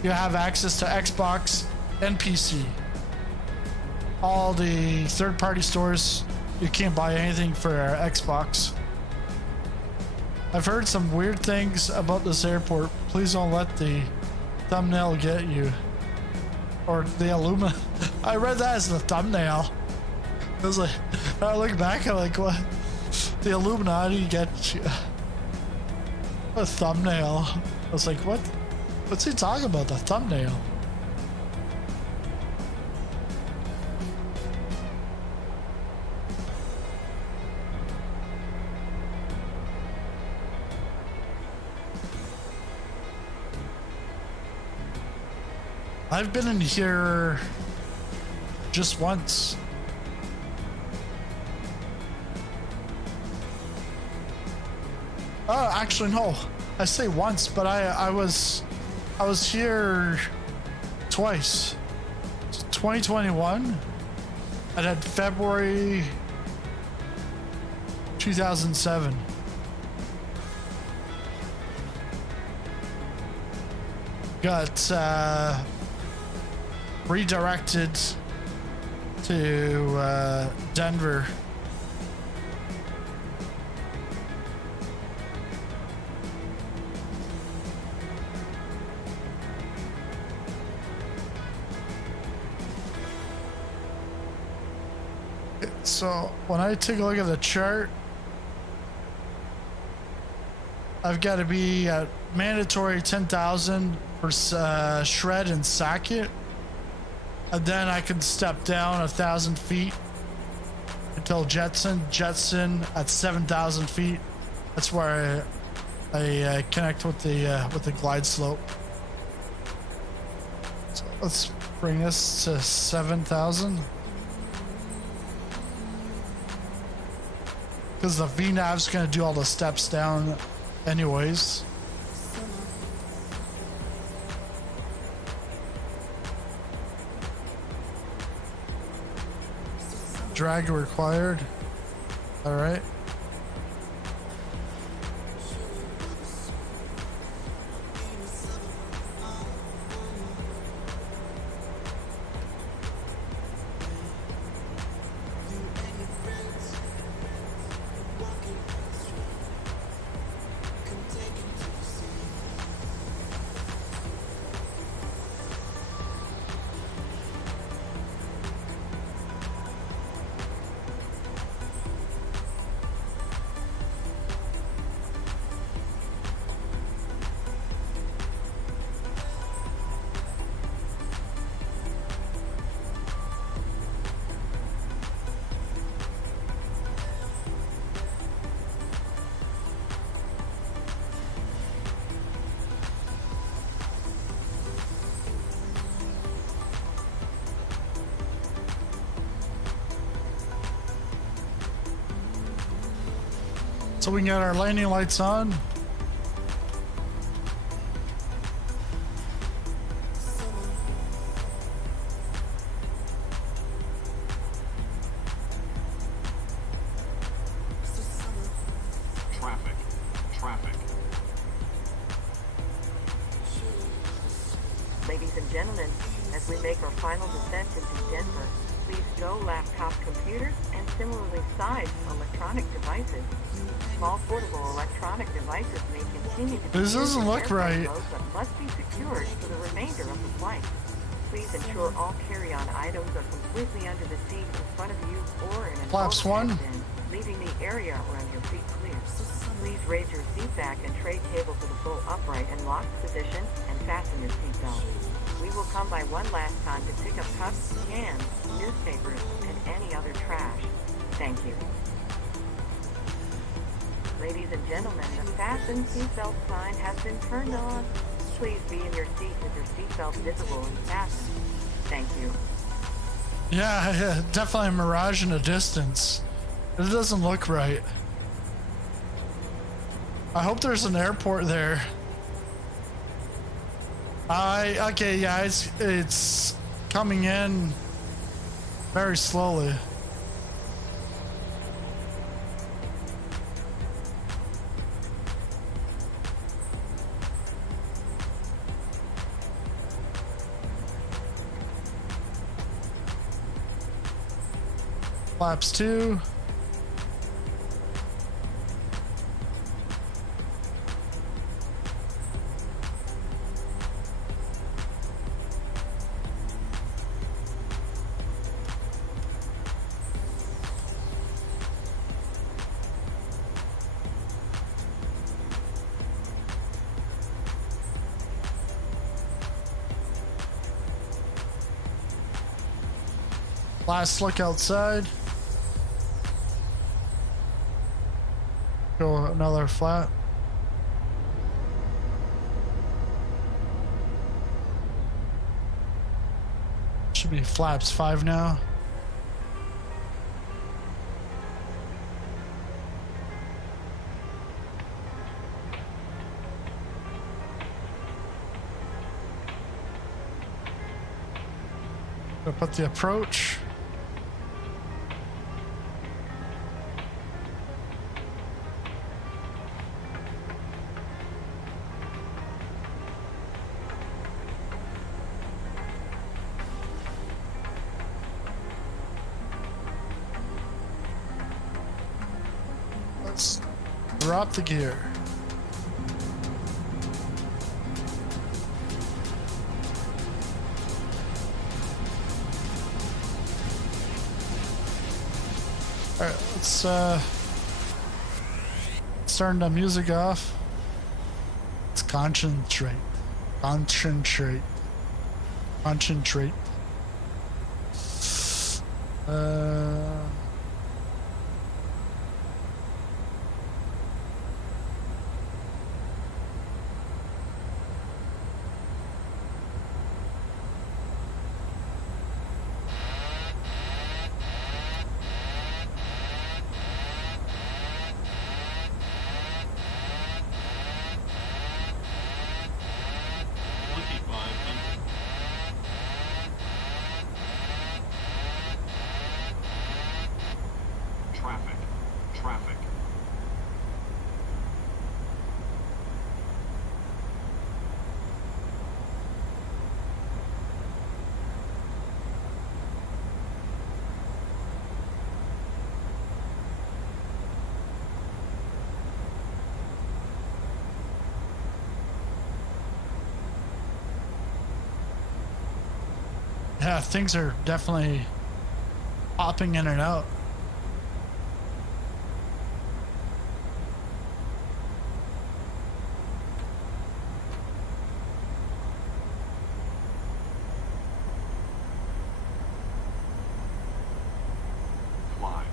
you have access to Xbox and PC. All the third-party stores, you can't buy anything for Xbox. I've heard some weird things about this airport. Please don't let the thumbnail get you. Or the Illumina. I read that as the thumbnail. I was like, I look back, I'm like, what? The Illuminati get you. A thumbnail. I was like, what? What's he talking about? The thumbnail? I've been in here just once. Oh, actually, no. I say once, but I was here twice. 2021 and then February 2007. Got redirected to Denver. So when I take a look at the chart, I've got to be at mandatory 10,000 for shred and sack it, and then I can step down 1,000 feet until jetson at 7,000 feet. That's where I connect with the glide slope. So let's bring this to 7,000. Because the VNav's going to do all the steps down anyways. Drag required. All right. So we can get our landing lights on. Traffic. Ladies and gentlemen, as we make our final descent into Denver, Please stow laptop computers and similarly sized electronic devices. Small portable electronic devices may continue to be This used doesn't in look airplane right. mode but must be secured for the remainder of the flight. Please ensure all carry-on items are completely under the seat in front of you or in an Flaps one. overhead bin, leaving the area around your feet clear. Please raise your seat back and tray table to the full upright and locked position and fasten your seatbelt. We will come by one last time to pick up cups, cans, newspapers, and any other trash. Thank you. Ladies and gentlemen, the fasten seatbelt sign has been turned on. Please be in your seat with your seatbelt visible and fastened. Thank you. Yeah, definitely a mirage in the distance. It doesn't look right. I hope there's an airport there. Okay, yeah, it's coming in very slowly. Flaps 2. Last look outside. Go another flat. Should be flaps 5 now. Gonna put the approach. Let's drop the gear. All right, let's turn the music off. Let's concentrate. Concentrate. Concentrate. Traffic. Yeah, things are definitely popping in and out. Climb.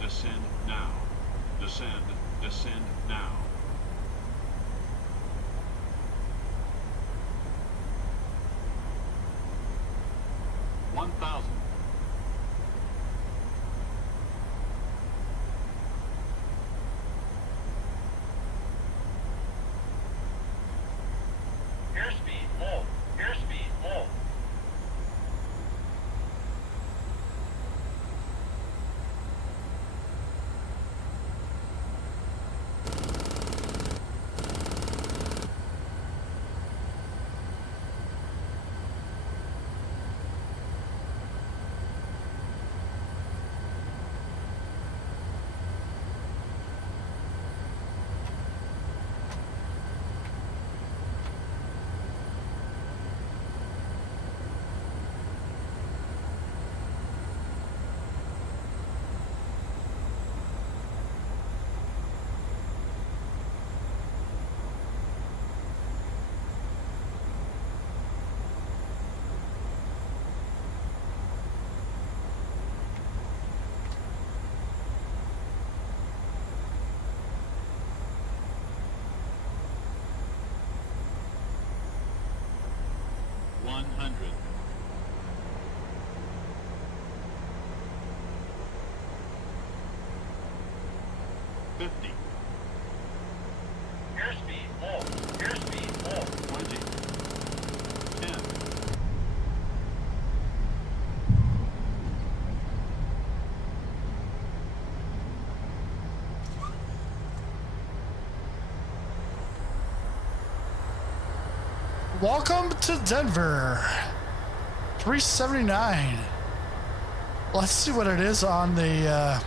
Descend now. Descend now. $1,000. Airspeed full. Welcome to Denver. 379. Let's see what it is on the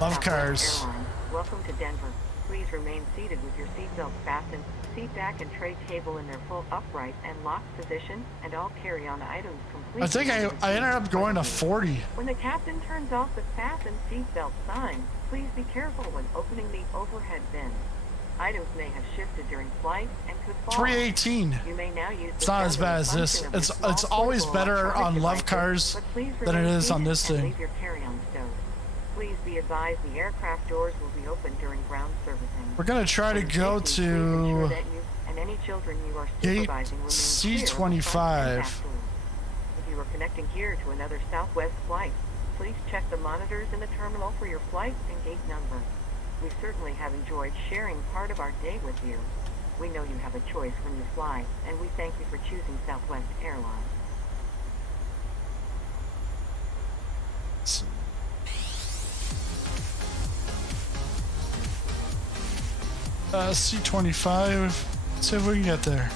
Love Cars. Welcome to Denver. Please remain seated with your seatbelt fastened, seat back and tray table in their full upright and locked position, and all carry-on items complete. I think I ended up going to 40. When the captain turns off the fasten seatbelt sign, please be careful when opening the overhead bin. Items may have shifted during flight and could fall. 318. You may now use It's not as bad as this. It's always better on Love Cars than it is on this thing. Leave your carry-on stowed. Please be advised the aircraft doors will be open during ground servicing. We're gonna try to go to gate C25. If you are connecting here to another Southwest flight, please check the monitors in the terminal for your flight and gate number. We certainly have enjoyed sharing part of our day with you. We know you have a choice when you fly, and we thank you for choosing Southwest Airlines. C25. Let's see if we can get there.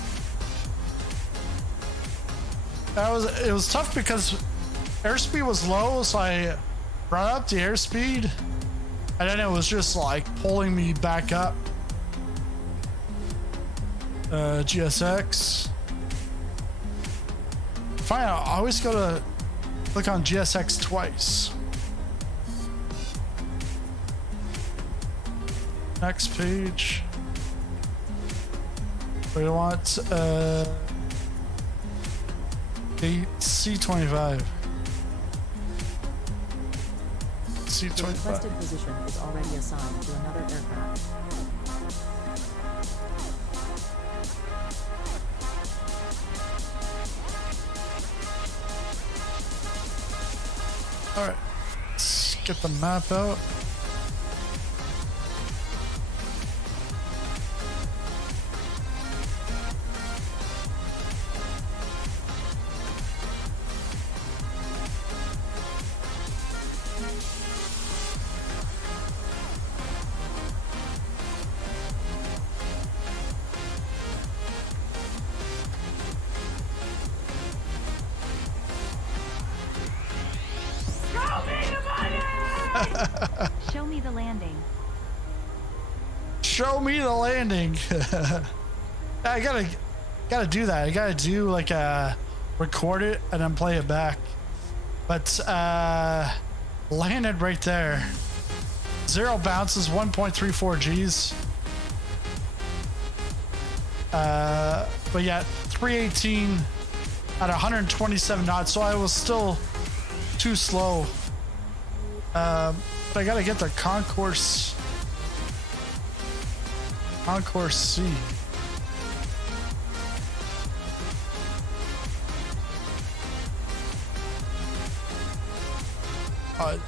It was tough because airspeed was low, so I brought up the airspeed, and then it was just like pulling me back up. GSX. Fine, I always go to click on GSX twice. Next page. We want gate C25. C25. The requested position is already assigned to another aircraft. All right, let's get the map out. Show me the landing. Show me the landing. I gotta do that. I gotta do like record it and then play it back. But landed right there. 0 bounces, 1.34 G's. But yeah, 318 at 127 knots. So I was still too slow. But I gotta get the concourse C.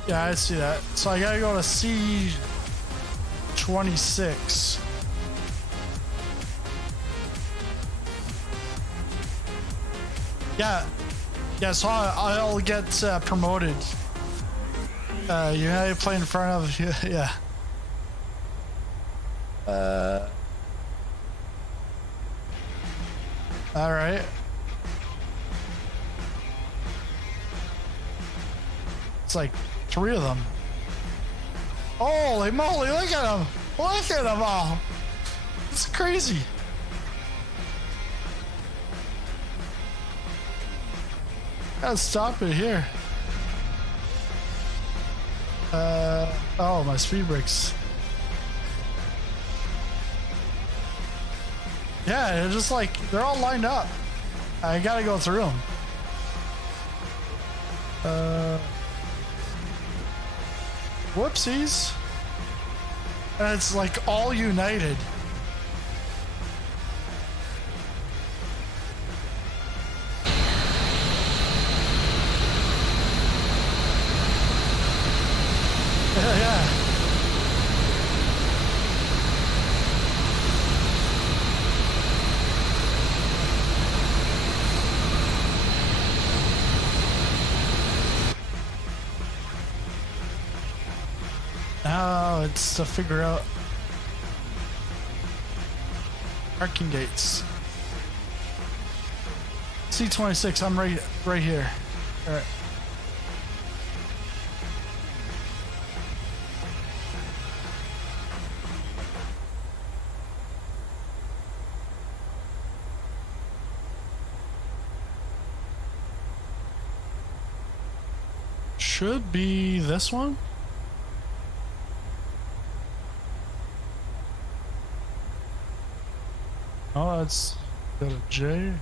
Yeah, I see that. So I gotta go to C26. Yeah, so I'll get promoted. You know, you play in front of you. Yeah. All right. It's like 3 of them. Holy moly, look at them. Look at them all. It's crazy. Gotta stop it here. Oh, my speed brakes. Yeah, they're just like, they're all lined up. I gotta go through them. Whoopsies. And it's like all united. Yeah. Now it's to figure out Parking gates. C26, I'm right here. All right. Should be this one. Oh, that's got a J.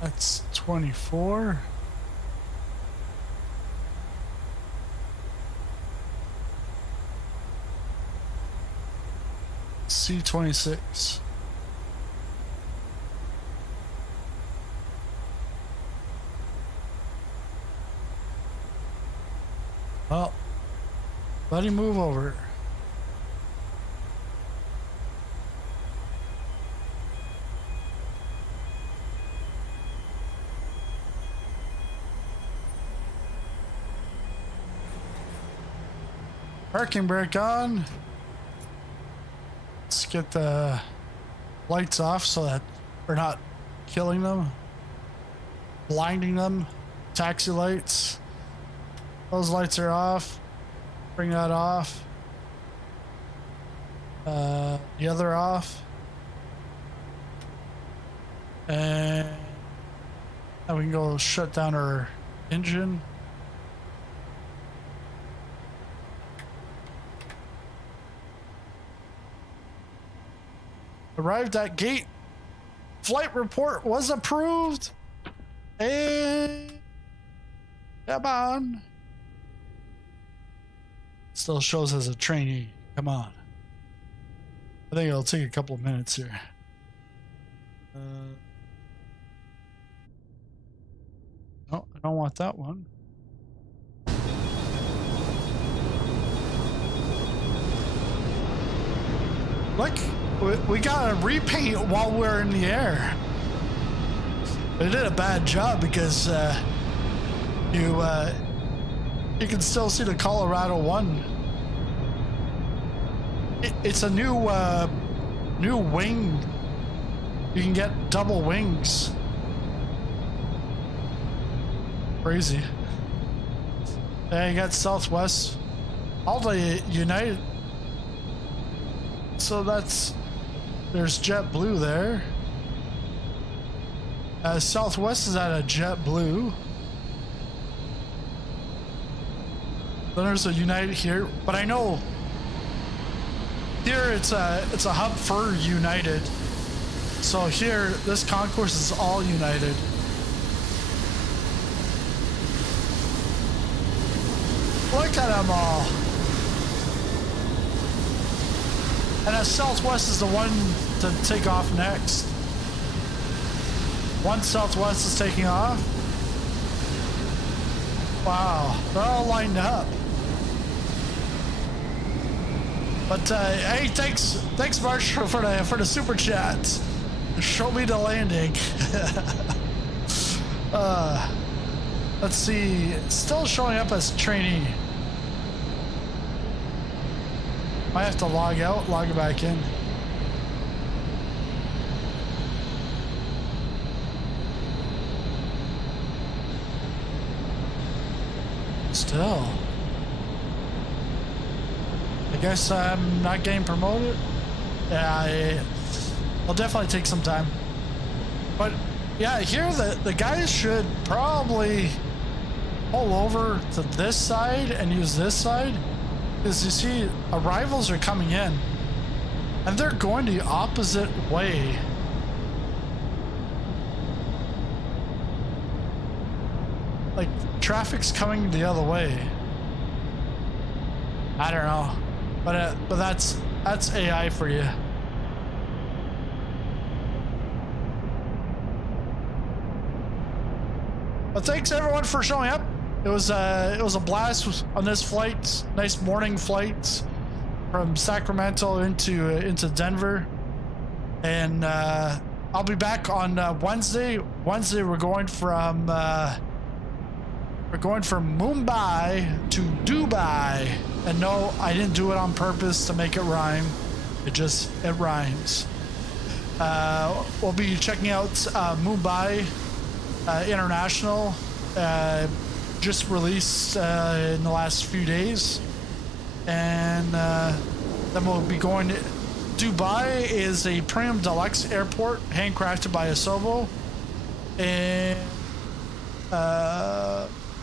That's 24. C26. Well, let him move over. Parking brake on. Let's get the lights off so that we're not killing them, blinding them. Taxi lights. Those lights are off. Bring that off. The other off. And now we can go shut down our engine. Arrived at gate. Flight report was approved. And come on. Still shows as a trainee. Come on. I think it'll take a couple of minutes here. No, I don't want that one. Look. We got a repaint while we're in the air. They did a bad job because you can still see the Colorado one. It's a new wing. You can get double wings. Crazy. Yeah, you got Southwest, all the United. So there's JetBlue there. Southwest is at a JetBlue. Then there's a United here, but I know here it's a hub for United. So here, this concourse is all United. Look at them all. And as Southwest is the one to take off next. Once Southwest is taking off. Wow, they're all lined up. But hey, thanks Marsh for the super chat. Show me the landing. Let's see, it's still showing up as trainee. Might have to log out, log back in. Still. I guess I'm not getting promoted. Yeah, I'll definitely take some time. But yeah, here the guys should probably pull over to this side and use this side. Because you see, arrivals are coming in and they're going the opposite way. Like traffic's coming the other way. I don't know, but that's AI for you. But thanks everyone for showing up. it was a blast on this flight. Nice morning flight from Sacramento into Denver, and I'll be back on Wednesday. Wednesday we're going from Mumbai to Dubai, and no, I didn't do it on purpose to make it rhyme. It rhymes. We'll be checking out Mumbai International. Just released in the last few days, and then we'll be going to Dubai. Is a premium deluxe airport handcrafted by Asobo, and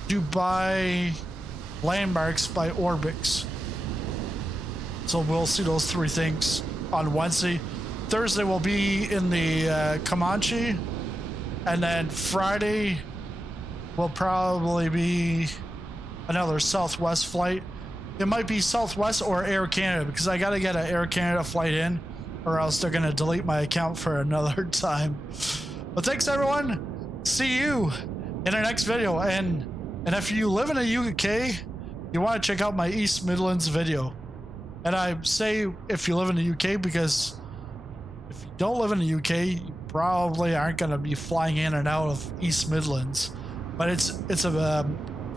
Dubai landmarks by Orbix. So we'll see those three things on Wednesday. Thursday we'll be in the Comanche, and then Friday will probably be another Southwest flight. It might be Southwest or Air Canada, because I gotta get an Air Canada flight in, or else they're gonna delete my account for another time. But thanks everyone. See you in our next video. And if you live in the UK, you want to check out my East Midlands video. And I say if you live in the UK because if you don't live in the UK, you probably aren't gonna be flying in and out of East Midlands. But it's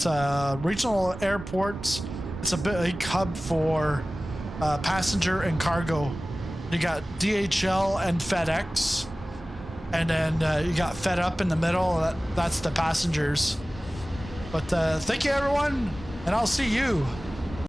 a regional airport. It's a big hub for passenger and cargo. You got DHL and FedEx, and then you got Fed Up in the middle. That's the passengers. But thank you everyone, and I'll see you